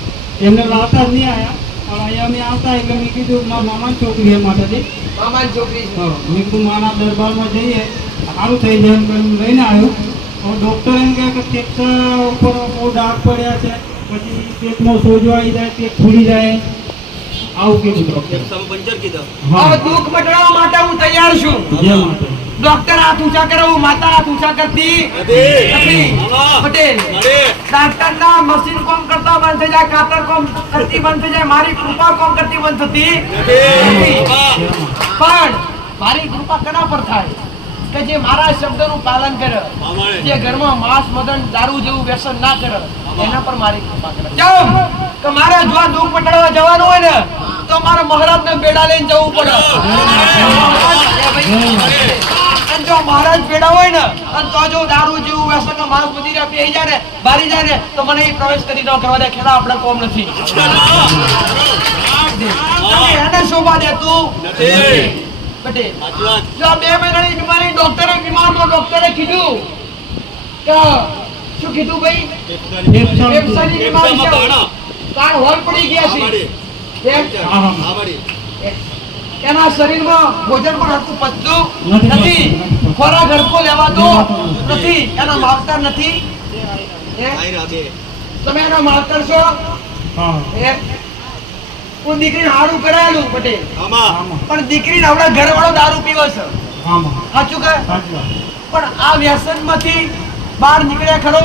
એમને લાવતા જ નહીં આવ્યા પણ અહીંયા અમે આવતા એટલે મેં કીધું મારા મામાની છોકરી છે માતાજી મામાની છોકરી છે મેં કીધું મારા દરબારમાં જઈએ સારું થઈ જાય એમ કરીને લઈને આવ્યો તો ડૉક્ટર એમ કહે કે ફેફસા ઉપર બહુ ડાઘ પડ્યા છે પછી પેટમાં સોજો આવી જાય પેટ ફૂલી જાય આવું કીધું ડૉક્ટર હવે દુઃખ મટાડવા માટે હું તૈયાર છું જય માતા ડોક્ટર હાથ ઊંચા કરે હું માતા હાથ ઊંચા કરતી નથી. પટેલ ડાક્ટર ના મશીન કોમ કરતા બંધ થઈ જાય કાતર કોમ કરતી બંધ થઈ જાય મારી કૃપા કોમ કરતી બંધ થતી નથી. પણ મારી કૃપા કના પર થાય કે જે મારા શબ્દનું પાલન કરે જે ઘરમાં માંસ મદન દારૂ જેવું વ્યસન ના કરે એના પર મારી કૃપા કરે કેમ કે મારે જો આ દુઃખ મટાડવા જવાનું હોય ને તો મારે મહારાજને બેડા લઈને જવું પડે અને જો મહારાજ બેડા હોય ને અને તો જો દારૂ જેવું વ્યસન કે માંસ મદિરા પી જાય ને બારી જાય ને તો મને એ પ્રવેશ કરી ન કરવા દે ખેલા આપણે કોમ નથી તમે એને શોભા દેતું નથી પટેલ જો 2 મહિનાની બીમારી ડોક્ટરે બીમારનો ડોક્ટરે કીધું કે શું કીધું ભાઈ ફેફસાની બીમારી છે કાન હોલ પડી ગયા છે એના શરીરમાં ભોજન પણ હરખું પચતું નથી ખોરાક હરખો લેવાતો નથી એના માવતર નથી તમે એના માવતર છો હું દીકરીને હારું કરાયેલું પટેલ પણ દીકરીને આપણા ઘરવાળો દારૂ પીવે છે સાચું કે પણ આ વ્યસન માંથી બહાર નીકળ્યા ખરો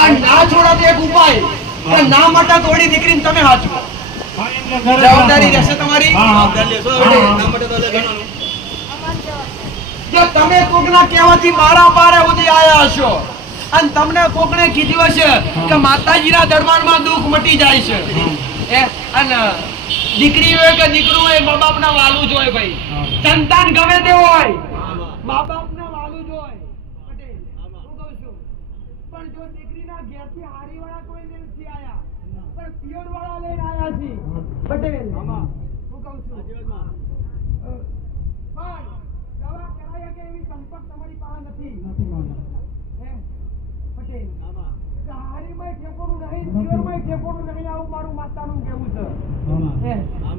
આ ના છોડાતો એક ઉપાય અને ના માટે થોડી દીકરીને તમે હાચવો જવાબદારી રહેશે તમારી જો તમે કોકના કહેવાથી મારા પારે સુધી આયા હશો અને તમને કોકને કીધું હશે કે માતાજીના દરબારમાં દુઃખ મટી જાય છે અને દીકરી હોય કે દીકરું હોય મા બાપના વાલું જ હોય ભાઈ સંતાન ગમે તે હોય મા બાપના વાલું જ હોય પટેલ હું કહું છું પણ જો દીકરીના ઘેરથી હારીવાળા કોઈ નથી આયા પણ પિયર વાળા લઈને આયા છે પટેલ હું કહું છું પણ દવા કરાય કે એવી સંપર્ક તમારી પાસે નથી પટેલ હારીમાં ઠેકોનું નહીં પિયરમાં ઠેકોનું નહીં આવું મારું માતાનું કહેવું છે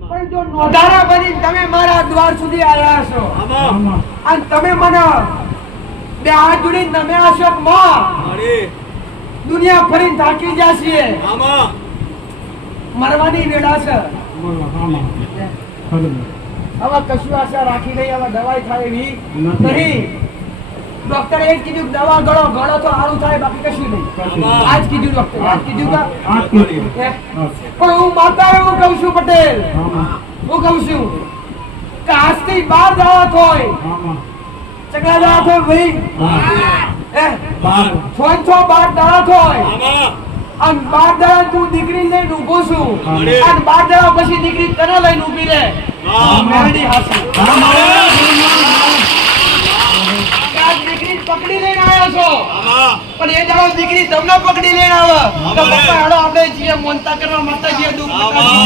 પણ જો નોધારા બની તમે મારા દ્વાર સુધી આવ્યા છો અને તમે મને 2 હાથ જોડી નમ્યા છો માં દુનિયા ફરીને થાકી જશે મરવાની વેળા છે. બોલો, આમાં. ખરું. હવે કશું આશા રાખી નહીં, હવે દવાઈ થાય એવી નથી. નહીં. ડોક્ટરે એ જ કીધું કે દવા ગળો ગળો તો સારું થાય, બાકી કશું નહીં. કશું. આજ કીધું ડોક્ટરે, આજ કીધું કા? આ કીધું. હે? હા. પણ હું માતા એવું કહું છું પટેલ, આમાં. હું કહું છું કે આજથી 12 દાડા થોય, આમાં. ચકલા દાડા થોય ભાઈ, હે? બાર. 12 દાડા થોય. અને 12 દાડા તું દીકરી લઈને ઊભો છું, હા. અને 12 દાડા પછી દીકરી તને લઈને ઊભી રહે. મેરડી હાસી. આજ દીકરી પકડી લઈને આવ્યો છો, પણ એ દાડો દીકરી તમને પકડી લઈને આવે તો પપ્પા હાલો આપણે જીએ મોનતા કરવા માતાજીએ દુઃખ મટાડી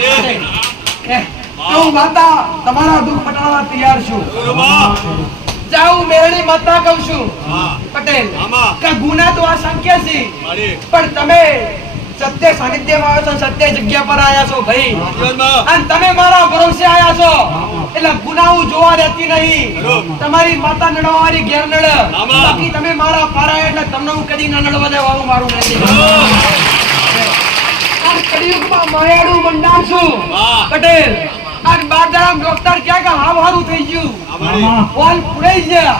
દીધા. હું માતા તમારા દુઃખ મટાડવા તૈયાર છું. જાઉં મેરડી માતા કહું છું પટેલ કે ગુના તો અસંખ્ય છે, પણ તમે સત્ય સાનિધ્યમાં આવ્યો છો, સત્ય જગ્યા પર આવ્યા છો ભાઈ, અને તમે મારા ભરોસે આવ્યા છો એટલે ગુનાઓ જોવા રહેતી નહીં. તમારી માતા નડવાવાળી ઘેર નડે, બાકી તમે મારા પારા એટલે તમને હું કદી ના નડવા દેવાનું મારું નથી. આ કળિયુગમાં માયાળું મંડાણ છું પટેલ. આ 12 દાડા ડોક્ટર ક્યાં કે હાવ હારું થઈ ગયું, આમાં. બોલ પુરાઈ ગયા.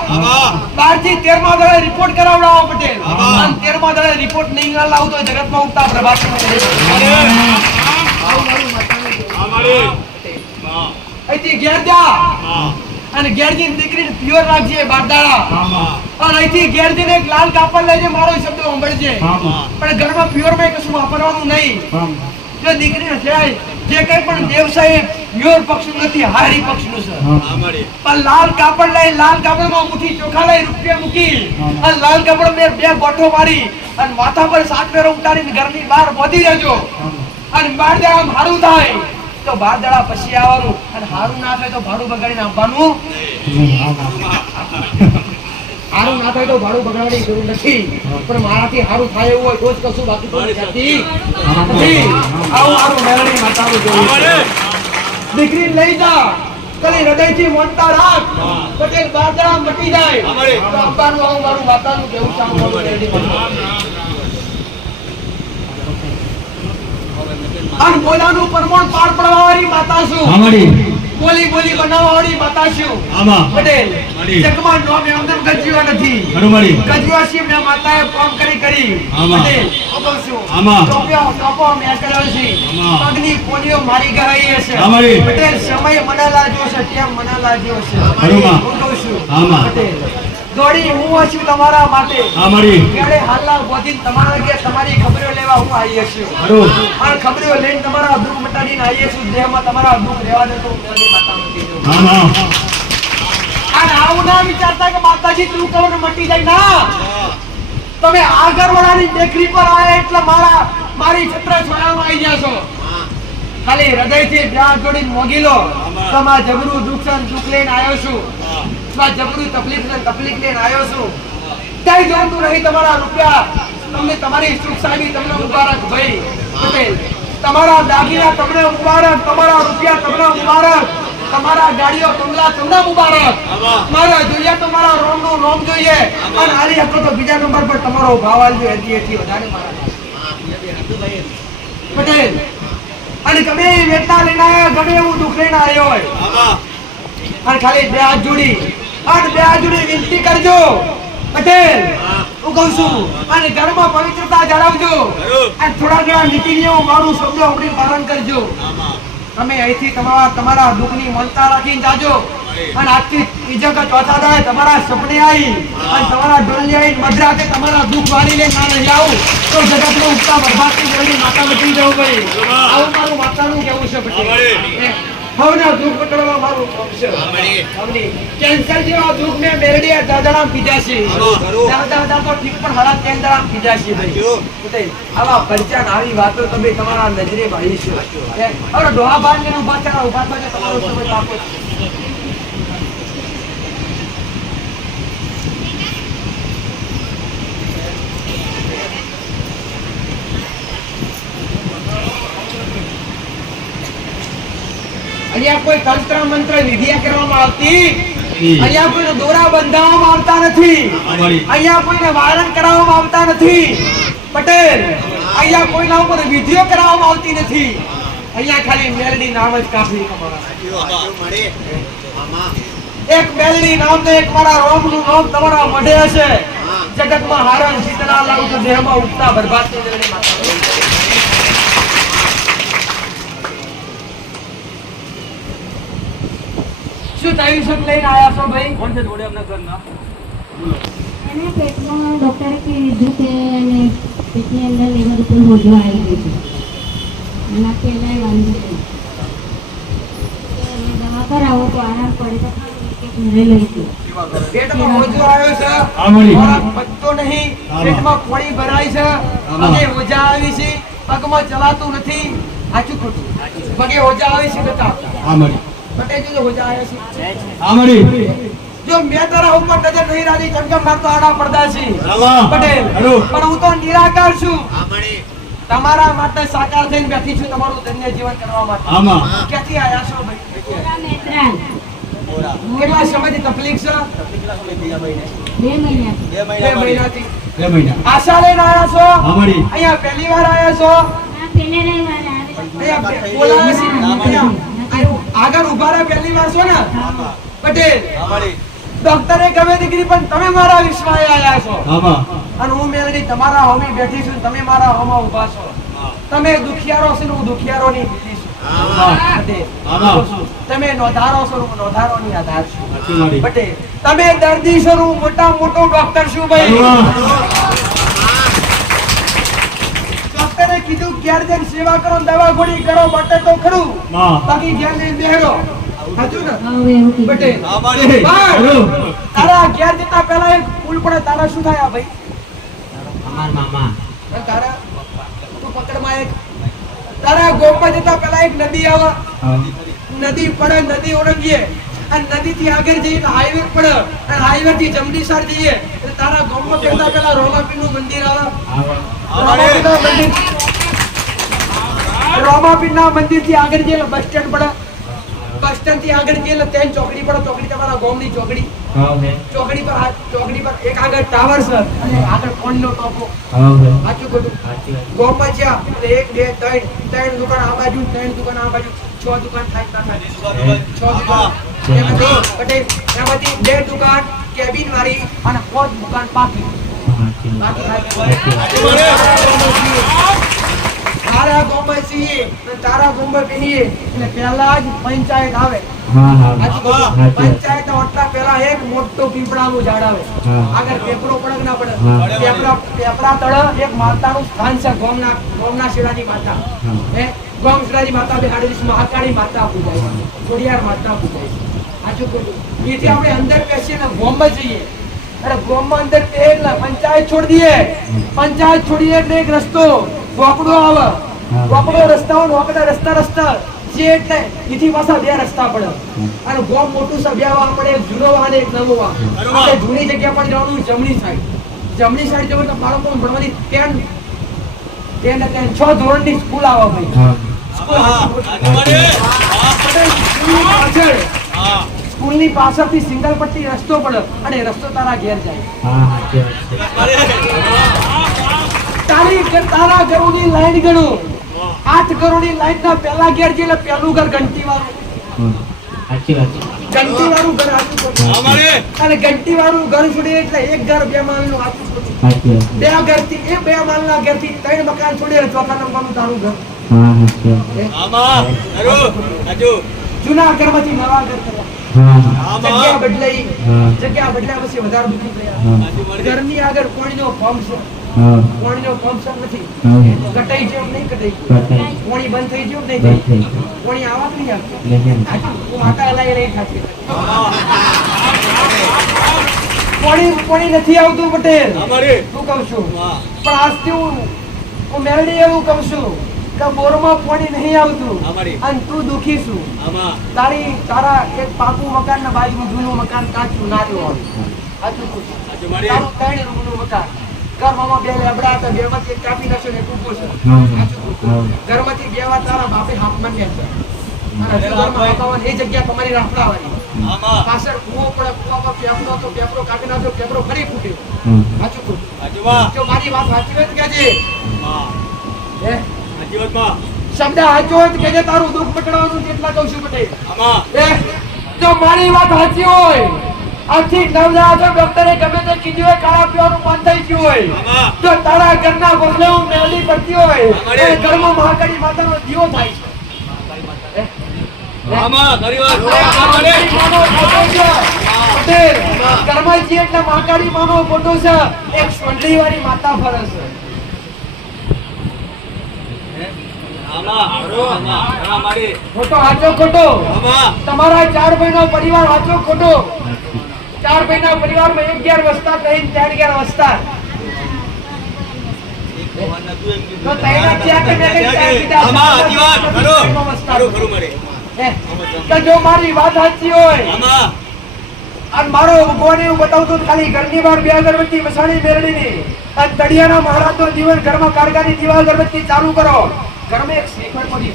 12 થી 13મા દાડે રિપોર્ટ કરાવડાવો પટેલ, અને 13મા દાડે રિપોર્ટ નહીં લાવું તો જગતમાં ઉગતા પ્રભાત અહીંથી ઘેર જા, અને ઘેરજી દીકરીને પ્યોર રાખજે 12 દાડા. આમાં. અને અહીંથી ઘેરજીને એક લાલ કાપડ લઈને મારો શબ્દ સાંભળજે, આમાં. પણ ઘરમાં પ્યોર માં કશું વાપરવાનું નહીં. આમાં. જો દીકરીને જાય જે કઈ પણ દેવસાઈ પ્યોર પક્ષનું નથી, હારી પક્ષનું છે. પણ લાલ કાપડ લઈ, લાલ કાપડમાં મુઠ્ઠી ચોખા લઈ, રૂપિયા મૂકી, અને લાલ કાપડ મેં 2 ગોઠો મારી અને માથા પર 7 ફેરો ઉતારીને ઘરની બહાર બોધી રહેજો. અને 12 દાડા હારું થાય તો 12 દાડા પછી આવવાનું, અને હારું ના થાય તો ભાડું બગાડીને આવવાનું. હારું ના થાય તો ભાડું બગાડવાની જરૂર નથી, પણ મારાથી હારું થાય એવું હોય તો જ કશું, બાકી તો નથી. આવું મારું મેરડી માતાનું જોવું છે. દીકરી લઈ જા, કલી હૃદયથી મોનતા રાખ, પટેલ 12 દાડા મટી જાય તો અંબાનું આવું મારું માતાનું કેવું છે, આવું મારું મેરડી માતાનું. અને બોલાનું પરમોણ પાર પડવાવાળી માતા છું, બોલી બોલી બનાવવાવાળી માતા છું પટેલ. જગમાં નોમ એમને ગજ્યો નથી, ગજ્યો છે મેં માતાએ કામ કરી પટેલ. હું કહું છું ટોપો મેં કર્યો છે, પગની પોલીઓ મારી ગઈ હશે પટેલ. સમય મને લાગ્યો છે, ટેમ મને લાગ્યો છે. હું કહું છું પટેલ, દોડી હું છું તમારા માટે, ક્યારે હાલના બોધી તમારા ઘેર તમારી ખબરો લેવા હું આવી છું, અને ખબરો લઈને તમારા દુઃખ મટાડીને આવી છું. દેહમાં તમારા દુઃખ રહેવા દે તો મેરડી માતાનું કીધું. અને આવું ના વિચારતા કે માતાજી તું કરો ને મટી જાય, ના. તમે આગળવાળાની ટેકરી પર આવ્યા એટલે મારી છત્ર છોડાવવા આવી ગયા છો. ખાલી હૃદયથી બે જોડીને મોગી લો, તમારા જબરું દુઃખ છે, દુઃખ લઈને આવ્યો છું, જબરું તકલીફ લઈને આવ્યો છું. કઈ જોતું નહીં તમારા રૂપિયા, તમને તમારી સુખ સાહેબી તમને મુબારક ભાઈ પટેલ. તમારા દાગીના તમને મુબારક, તમારા રૂપિયા તમને મુબારક, તમારા ગાડીઓ બંગલા તમને મુબારક. મારા જોઈએ તો મારા રોમ નું રોમ જોઈએ, અને આલી હતો તો બીજા નંબર પર તમારો ભાવ આલજો, એથી વધારે મારા પટેલ. અને ગમે એ વેટના લઈને આવ્યા, ગમે એવું દુઃખ લઈને આવ્યો હોય, અને ખાલી 2 હાથ જોડી, અને 2 હાથ જોડી વિનંતી કરજો પટેલ. હું કહું છું, અને ઘરમાં પવિત્રતા જાળવજો, અને થોડા ઘણા નીતિ નિયમો મારું શબ્દ આપણી પાલન કરજો. તમે અહીંથી તમારા દુઃખની મનતા રાખીને જાજો, અને આજથી ત્રીજા કે ચોથા દાડે તમારા સપને આવી અને તમારા ડોલી આવી મધરાતે તમારા દુઃખ વાળી લઈને ના નહીં આવું તો જગતનો ઉગતા બરબાદની જોડી માતા બચી જવું ભાઈ. આવું મારું માતાનું કેવું છે પછી. હવના દુઃખ પકડવા મારું કામ છે. હવની કેન્સર જેવા દુઃખ મેં મેરડી દાદાના પીધા છે. દાદા તો ઠીક પણ હાલા કેન્સર પીધા છે ભાઈ. આવા પરચાન આવી વાતો તમે તમારા નજરે ભાઈ છે. હવે ડોહા બાર ને ઉભા થયા, ઉભા થયા તમારો સમય આપો. અહીંયા કોઈ તંત્ર મંત્ર વિધિયા કરવામાં આવતી, અહીંયા કોઈને દોરા બંધાવવામાં આવતા નથી, અહીંયા કોઈને વારણ કરાવવામાં આવતા નથી પટેલ. અહીંયા કોઈના ઉપર વિધિઓ કરાવવામાં આવતી નથી. અહીંયા ખાલી મેલડી નામ જ કાફી એક મેલડી નામ ને એક મારા રોમનું નામ તમારા મઢે હશે. જગતમાં હારણ શીતળા લાવું તો દેહમાં ઉગતા બરબાદ થઈ મેલડી માતા. શું થયું છે લઈને આયા છો ભાઈ? કોણ છે જોડે આપના ઘરના? એને પેટમાં ડોક્ટરે કીધું કે એને પેટની અંદર લીવર ઉપર હોજો આવી ગયું છે. એના પહેલાં વાંધો નહીં. તો એને દવા કરાવો તો આરામ પડે તો ખાલી કે ઘરે લઈશું. પેટમાં હોજો આવ્યો છે. આમળી. ખોરાક પચતો નહીં. પેટમાં ખોળી ભરાય છે. પગે હોજા આવી છે. પગમાં ચલાતું નથી. સાચું ખોટું? પગે હોજા આવી છે બેટા. પટેલ જો હોજા આવ્યા છે. જો મેં તારા ઉપર નજર નહીં રાખી ચમચમ મારતો આડા પડદા છે પટેલ, પણ હું તો નિરાકાર છું. તમારા માટે સાકાર થઈને બેઠી છું, તમારું ધન્ય જીવન કરવા માટે. ક્યાંથી આયા છો ભાઈ? પૂરા મેત્રાલ કેટલા સમયથી તકલીફ છે? 2 મહિના 2 મહિનાથી. આશા લઈને આયા છો? અહીંયા પહેલી વાર આયા છો? ના પહેલે રવિવારે આવે અહીંયા બોલાવે છે. અહીંયા આગળ ઉભા રહ્યા પહેલી વાર છો ને પટેલ? ડોક્ટરે ગમે દીકરી પણ તમે મારા વિશ્વાએ આયા છો. અને હું મેલડી તમારા હોમે બેઠી છું, તમે મારા હોમાં ઊભા છો. તમે દુખિયારો છો ને હું દુખિયારોની દીકરી છું. તમે નોધારો છો ને હું નોધારોની આધાર છું. પટેલ તમે દર્દી છો ને હું મોટા મોટો ડોક્ટર છું ભાઈ. ડોક્ટરે કીધું ઘેર જઈને સેવા કરો, દવા ગોળી કરો, બટે તો ખરું, બાકી ઘેર જઈને બેહરો. સાચું ને હવે એવું કીધું. પટેલ? તારા ઘેર જતા પહેલા એક ફૂલ પડે, તારા શું થાય ભાઈ? તારા તું પકડમાં એક તારા ગોપમાં જતા પહેલા એક નદી આવે. નદી પડે, નદી ઓળંગીએ અને નદી થી આગળ જઈએ તો હાઈવે પડે અને હાઈવે થી જમનીસાર જઈએ એટલે તારા ગોપમાં જતા પહેલા રોમાપીર નું મંદિર આવે. રોમાપીર ના મંદિર થી આગળ જઈએ બસ સ્ટેન્ડ પડે. બસ સ્ટેન્ડ થી આગળ જઈએ એટલે તેન ચોકડી પડે. ચોકડી તમારા ગામની ચોકડી. ચોકડી પર એક આગળ ટાવર છે અને આગળ ફોન નો ટોપો. સાચું ખોટું? ગામમાં જ્યાં એટલે 1 2 3 દુકાન આ બાજુ, 3 દુકાન આ બાજુ, 6 દુકાન થાય ના થાય? 6 દુકાન. એમાંથી 2 દુકાન કેબિન વાળી અને 5 દુકાન પાકી. તારા ગામમાં છીએ અને તારા ગામમાં બેહીએ એટલે પહેલા જ પંચાયત આવે. પંચાયત ઓટલા પહેલા એક મોટો પીપળાનું ઝાડ આવે. આગળ પેપરો પડે કે ના પડે? પેપરા તળ એક માતાનું સ્થાન છે. ગામના શેડાની માતા. ગામ શેડાની માતા બેહાડેલી મહાકાળી માતા પૂજાય, ખોડિયાર માતા પૂજાય. સાચું ખોટું? એથી આપણે અંદર બેસીએ ને ગામમાં જઈએ. અરે ગામમાં અંદર એટલે પંચાયત છોડી દઈએ. પંચાયત છોડીએ એટલે એક રસ્તો ગોકડો આવે. ગોકડો રસ્તાઓ ગોકડા રસ્તા જે એટલે એથી પાછા 2 રસ્તા પડે અને ગોમ મોટું છે. 2 વાહ પડે, એક જૂનો વાહ અને એક નવો વાહ. આપણે જૂની જગ્યા પર જવાનું જમણી સાઈડ. જમણી સાઈડ જવું તો બાળકો ભણવાની 6 ધોરણની સ્કૂલ આવે ભાઈ. સ્કૂલની પાછળથી સિંગલ પટ્ટી રસ્તો પડે અને રસ્તો તારા ઘેર જાય. તારા ઘરોની લાઈન ગણો. 8 ઘરોની લાઈન ના પહેલા ઘેર છે એટલે પહેલું ઘર ઘંટી વાળું. ઘંટી વાળું ઘર અને ઘંટી વાળું ઘર છોડી એટલે એક ઘર 2 માળનું આખું છોડી. 2 ઘરથી 2 માળના ઘરથી 3 મકાન છોડી એટલે 4થા નંબરનું તારું ઘર. જૂના ઘરમાંથી નવા ઘર કરવા. જગ્યા બદલાઈ પછી વધારે દુઃખી થયા. ઘરની આગળ પાણીનો પંપ છે. પાણીનો પંપ નથી. કટાઈ જેમ નહીં કટાઈ. પાણી બંધ થઈ ગયું નહીં થઈ. પાણી આવા નહીં આવતું. માતા હલાઈ રહી ખાતી. પાણી નથી આવતું પટેલ. હું કહું છું પણ આજથી હું મેળવી એવું કહું છું કે બોરમાં પાણી નહીં આવતું અને તું દુખી છું. તારા એક પાકું મકાન ના બાજુ જૂનું મકાન કાચું નાર્યું આવે. સાચું ખોટું? તારું 3 રૂમનું મકાન. ઘરમાં 2 લેબડા હતા, 2 માંથી એક કાપી નાખ્યો ને એક ઊભો છે. ઘરમાંથી 2 વાર તારા બાપે હાથ માંગ્યા છે અને ઘરમાં હકાવવાની એ જગ્યા તમારી રાફડાવાળી. પાછળ કૂવો પડે, કૂવામાં પેપરો તો પેપરો કાપી નાખ્યો, પેપરો ફરી ફૂટ્યો. સાચું ખોટું? જો મારી વાત સાચી હોય તો કહેજે. હે સાચી વાત માં શબ્દ સાચો હોય તો કહેજે તારું દુઃખ પકડવાનું કેટલા કહું છું પટેલ આમાં હે જો મારી વાત સાચી હોય આથી નવજાત ડોક્ટરે ગમે તે કીધું હોય ખાવા પીવાનું બંધ થઈ ગયું હોય જો તારા ઘરના બદલે હું મેલી પડતી હોય અને ઘરમાં મહાકાળી માતાનો દીવો થાય છે આમાં ખરી વાત મહાકાળી માનો ફોટો છે પટેલ કરમાજી એટલે મહાકાળી માનો ફોટો છે એક સોંડલી વાળી માતા ફરે છે ખોટો સાચો ખોટો તમારા 4 ભાઈનો પરિવાર સાચો ખોટો 4 ભાઈના પરિવારમાં 11 વસ્તા કહીને 11 વસ્તા તો તૈયાર થયા કે મેં કઈ જો મારી વાત સાચી હોય અને મારો ભગવાન એવું બતાવતો ખાલી ઘરની બહાર 2 અગરબત્તી મસાણી મેળવીની અને તળિયાના મહારાજનો જીવન ઘરમાં કારગાની દીવા અગરબત્તી ચાલુ કરો ઘરમાં એક શ્રીફળ પડી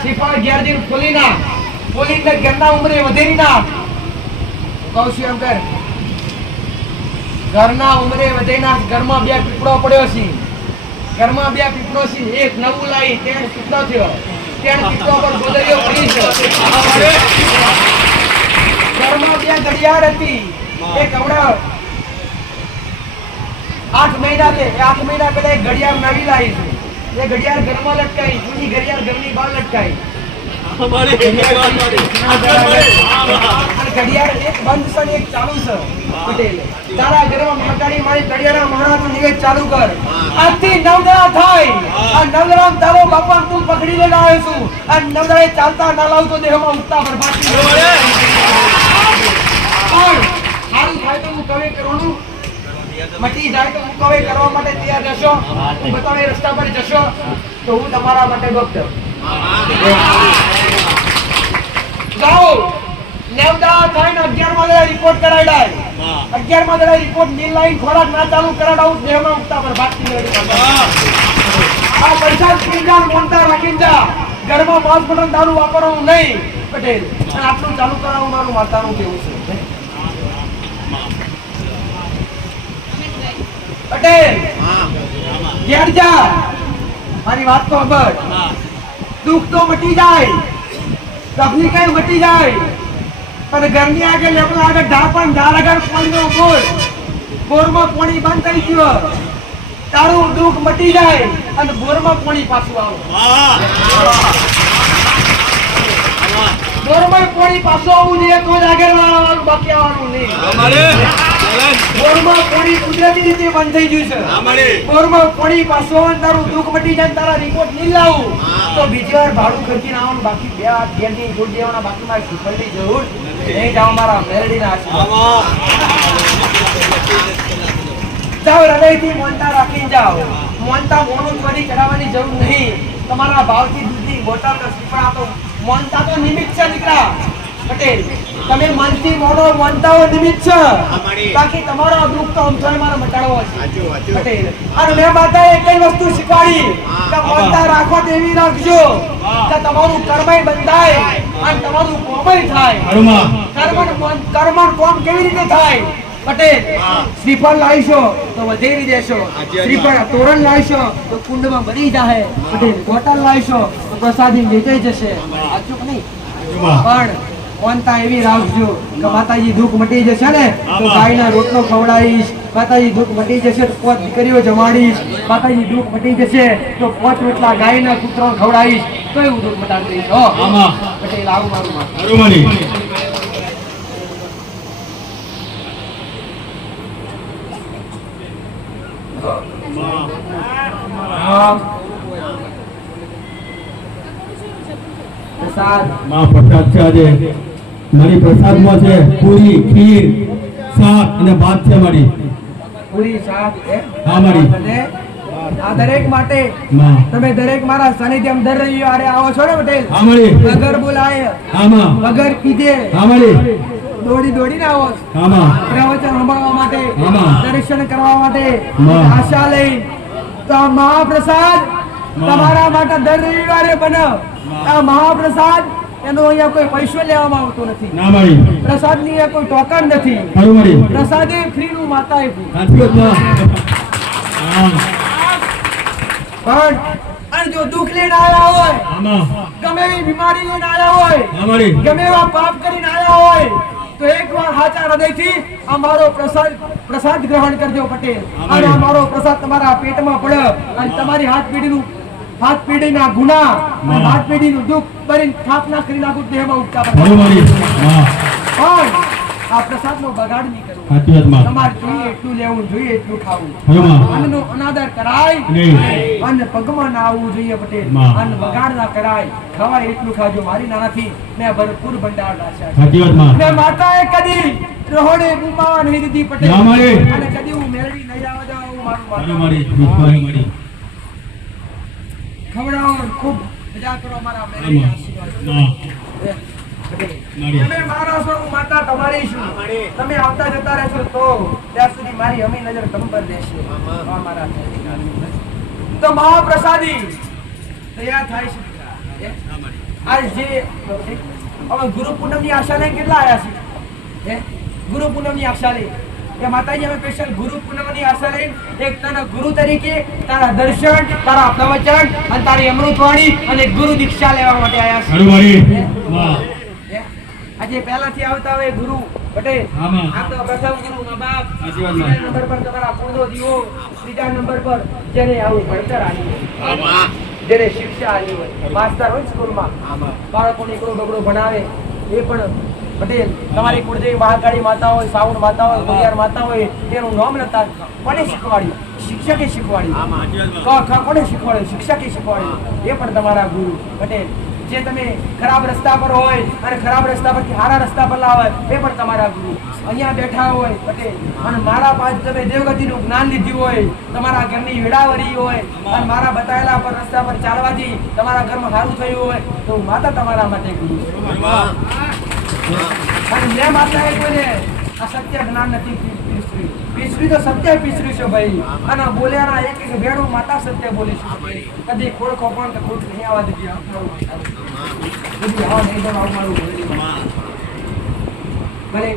શ્રીફળ 11 દિન ખોલીને ઘરના ઉંમરે વધેરી ના કહું છું એમ કર ઘરના ઉંમરે વધેના ઘરમાં 2 પીપળો પડ્યો છે ઘરમાં 2 પીપળો છે એક નવું લાવી 3 પીપળો થયો 3 પીપળો પર ગોદરીઓ પડી છે ઘરમાં 2 ઘડિયાળ હતી એક હમણાં 8 મહિના છે 8 મહિના પહેલા એક ઘડિયાળ નવી લાવી છે એ ઘડિયાળ ઘરમાં લટકાઈ જૂની ઘડિયાળ ઘરની બહાર લટકાઈ ઘડિયાળ એક બંધ છે એક ચાલુ છે પટેલ તારા ઘરમાં મહાકાળી મારી ઘડિયાળના મહારાજનો નિવેદ ચાલુ કર આજથી નવદરા થાય આ નવદરામ તારો બાપા તું પકડી લઈને આવ્યો છું આ નવદરાએ ચાલતા ના લાવતો દેહમાં ઉઠતા બરબાદી પણ સારું થાય તો હું કવે કરવાનું મટી જાય તો હું કવે કરવા માટે તૈયાર જશો હું બતાવે રસ્તા પર જશો તો હું તમારા માટે ડોક્ટર જાઓ નેવદા થઈને 11 માં રિપોર્ટ કરાવડાય 11 માં રિપોર્ટ ની લાઈન ખોરાક ના ચાલુ કરાવડાવું દેહમાં ઉઠતા પર ભાગતી લડી આ પૈસા કિંજાન મોંતા રાખીને જા ઘરમાં માંસ મટન દારૂ વાપરવાનું નહીં પટેલ અને આટલું ચાલુ કરાવવું મારું માતાનું કેવું છે પટેલ ઘેર જા મારી વાત તો સાંભળ દુઃખ તો મટી જાય તકલીફ કઈ મટી જાય પણ ઘરની આગળ લેપલા આગળ ઢાપણ ઢાળ આગળ પાણીનો બોરમાં પાણી બંધ થઈ ગયો તારું દુઃખ મટી જાય અને બોરમાં પાણી પાછું આવે બોરમાં પાણી પાછું આવવું જોઈએ તો જ આગળ આવવાનું બાકી આવવાનું નહીં બોરમાં પાણી કુદરતી રીતે બંધ થઈ ગયું છે બોરમાં પાણી પાછું આવે તારું દુઃખ મટી જાય તારા રિપોર્ટ નહીં લાવું તો બીજી વાર ભાડું ખર્ચીને આવવાનું બાકી 2 હાથ ઘેરની જોડ દેવાના બાકી મારે શીખવાની જરૂર નહીં જાઓ મારા મેરડીના આશીર્વાદ જાઓ હૃદયથી મોનતા રાખીને જાઓ મોનતા મોનું ચોરી કરાવવાની જરૂર નહીં તમારા ભાવથી દૂધની બોટલ તો શ્રીફળ આપો મોનતા તો નિમિત્ત છે દીકરા પટેલ તમે મનથી મોનો મોનતાઓ નિમિત્ત છે બાકી તમારો દુઃખ તો અમથોય મારે મટાડવો છે પટેલ અને મેં માતાએ એકઈ વસ્તુ શીખવાડી કે મોનતા રાખો તેવી રાખજો કે તમારું કર્મય બંધાય અને તમારું કોમય થાય કર્મ કોમ કેવી રીતે થાય પટેલ શ્રીફળ લાવીશો તો વધેરી દેશો શ્રીફળ તોરણ લાવીશો તો કુંડમાં બની જાય પટેલ બોટલ લાવીશો તો પ્રસાદી વેચાઈ જશે સાચું કે નહીં પણ મોનતા એવી રાખજો કે માતાજી દુઃખ મટી જશે ને તો ગાયના રોટલો ખવડાવીશ માતાજી દુઃખ મટી જશે તો 5 દીકરીઓ જમાડીશ માતાજી દુઃખ મટી જશે તો 5 રોટલા ગાયના કૂતરો ખવડાવીશ તો એવું દુઃખ મટાડી દઈશ હો પટેલ આવું મારું પ્રસાદ છે આજે મારી પ્રસાદમાં છે પૂરી ખીર શાક અને ભાત છે મારી પૂરી શાક હા મારી આ દરેક માટે તમે દરેક મારા સાનિધ્યમ દર રવિવારે આવો છો ને પટેલ હા મારી વગર બોલાય વગર કીધે હા મારી દોડીને આવો પ્રવચન સાંભળવા માટે દર્શન કરવા માટે આશા લઈ તો મહાપ્રસાદ તમારા માટે દર રવિવારે બનાવ આ મહાપ્રસાદ એનો અહીંયા કોઈ પૈસો લેવામાં આવતો નથી. ના મારી પ્રસાદની અહીંયા કોઈ ટોકન નથી. ખરું મારી પ્રસાદે ફ્રીનું માતાએ free. સાચી વાત માં હા પણ અને જો દુઃખ લઈને આવ્યા હોય, આમાં ગમે એવી બીમારી લઈને આવ્યા હોય, હા મારી ગમે એવા પાપ કરીને આવ્યા હોય, તો એકવાર સાચા હૃદયથી અમારો પ્રસાદ ગ્રહણ કરજો પટેલ. અને અમારો પ્રસાદ તમારા પેટમાં પડે અને તમારી હાથ પેઢીના ગુના અને હાથ પેઢીનું દુઃખ ભરીને સ્થાપના કરી નાખું દેહમાં ઉઠતા ખરું મારી હા પણ આ પ્રસાદનો બગાડ નહીં કરવો. સાચી વાત માં તમારે જોઈએ એટલું લેવું, જોઈએ એટલું ખાવું. ખરું માં અન્નનો અનાદર કરાય નહીં અન્ન પગમાં ના આવવું જોઈએ પટેલ. માં. અન્ન બગાડ ના કરાય, ખવાય એટલું ખાજો. મારી નાનાથી મેં ભરપૂર ભંડાર રાખ્યા છે. સાચી વાત માં મેં માતાએ કદી રહોડે બુમાવા નહીં દીધી પટેલ. ના મારી. અને કદી હું મેળવી નહીં આવવા દઉં એવું મારું ખરું માતા. મારી વિશ્વાસ મારી ખવડાવો અને ખૂબ મજા કરો મારા મેળવી આશીર્વાદ. ના પટેલ, મારી તમે મારા છો, હું માતા તમારી છું. તમે આવતા જતા રહેશો તો ત્યાં સુધી મારી અમી નજર તમ પર દેશે. આ મારા તો મહાપ્રસાદી તૈયાર થાય છે. આજ જે હવે ગુરુ પૂનમની આશા લઈને કેટલા આવ્યા છે? ગુરુ પૂનમની આશા લઈ કે માતાજી અમે સ્પેશિયલ ગુરુ પૂનમની આશા લઈને એક તને ગુરુ તરીકે તારા દર્શન, તારા પ્રવચન અને તારી અમૃતવાણી અને ગુરુ દીક્ષા લેવા માટે આવ્યા ખરું મારી વાહ છે. આજે પહેલાથી આવતા હોય ગુરુ પટેલ. આમાં. આ તો પ્રથમ ગુરુ મા બાપ. સાચી વાત માં. બીજા નંબર પર તમારા કુળનો દીવો. ત્રીજા નંબર પર જેને આવું ભણતર આવ્યું હોય, જેને શિક્ષા આવી હોય, માસ્ટર હોય સ્કૂલમાં, બાળકોને એકડો બગડો ભણાવે એ પણ પટેલ. તમારી કુળદેવી મહાકાળી માતા હોય, સાવણ માતા હોય, ગોળિયાર માતા હોય, તેનું નામ નતા કોને શીખવાડ્યું? શિક્ષકે શીખવાડ્યું. ક ખ કોને શીખવાડ્યું? શિક્ષકે શીખવાડ્યું. એ પણ તમારા ગુરુ પટેલ. જે તમે ખરાબ રસ્તા પર હોય અને ખરાબ રસ્તા પરથી સારા રસ્તા પર લાવે એ પણ તમારા ગુરુ. અહીંયા બેઠા હોય પટેલ અને મારા પાસે તમે દેવગતિનું જ્ઞાન લીધું હોય, તમારા ઘરની વેડાવરી હોય અને મારા બતાવેલા પર રસ્તા પર ચાલવાથી તમારા ઘરમાં સારું થયું હોય તો હું માતા તમારા માટે ગુરુ છું. અને મેં માતાએ કોઈને આ સત્ય જ્ઞાન નથી પીસર્યું. પીસર્યું તો સત્ય પીસર્યું છે ભાઈ. અને બોલ્યાના એક એક ભેડું માતા સત્ય બોલી છે. કદી ખોડ ખોપણ કે ખોટ નહીં આવવા દીધી. બધી હવા નહીં દો આવું મારું ભલે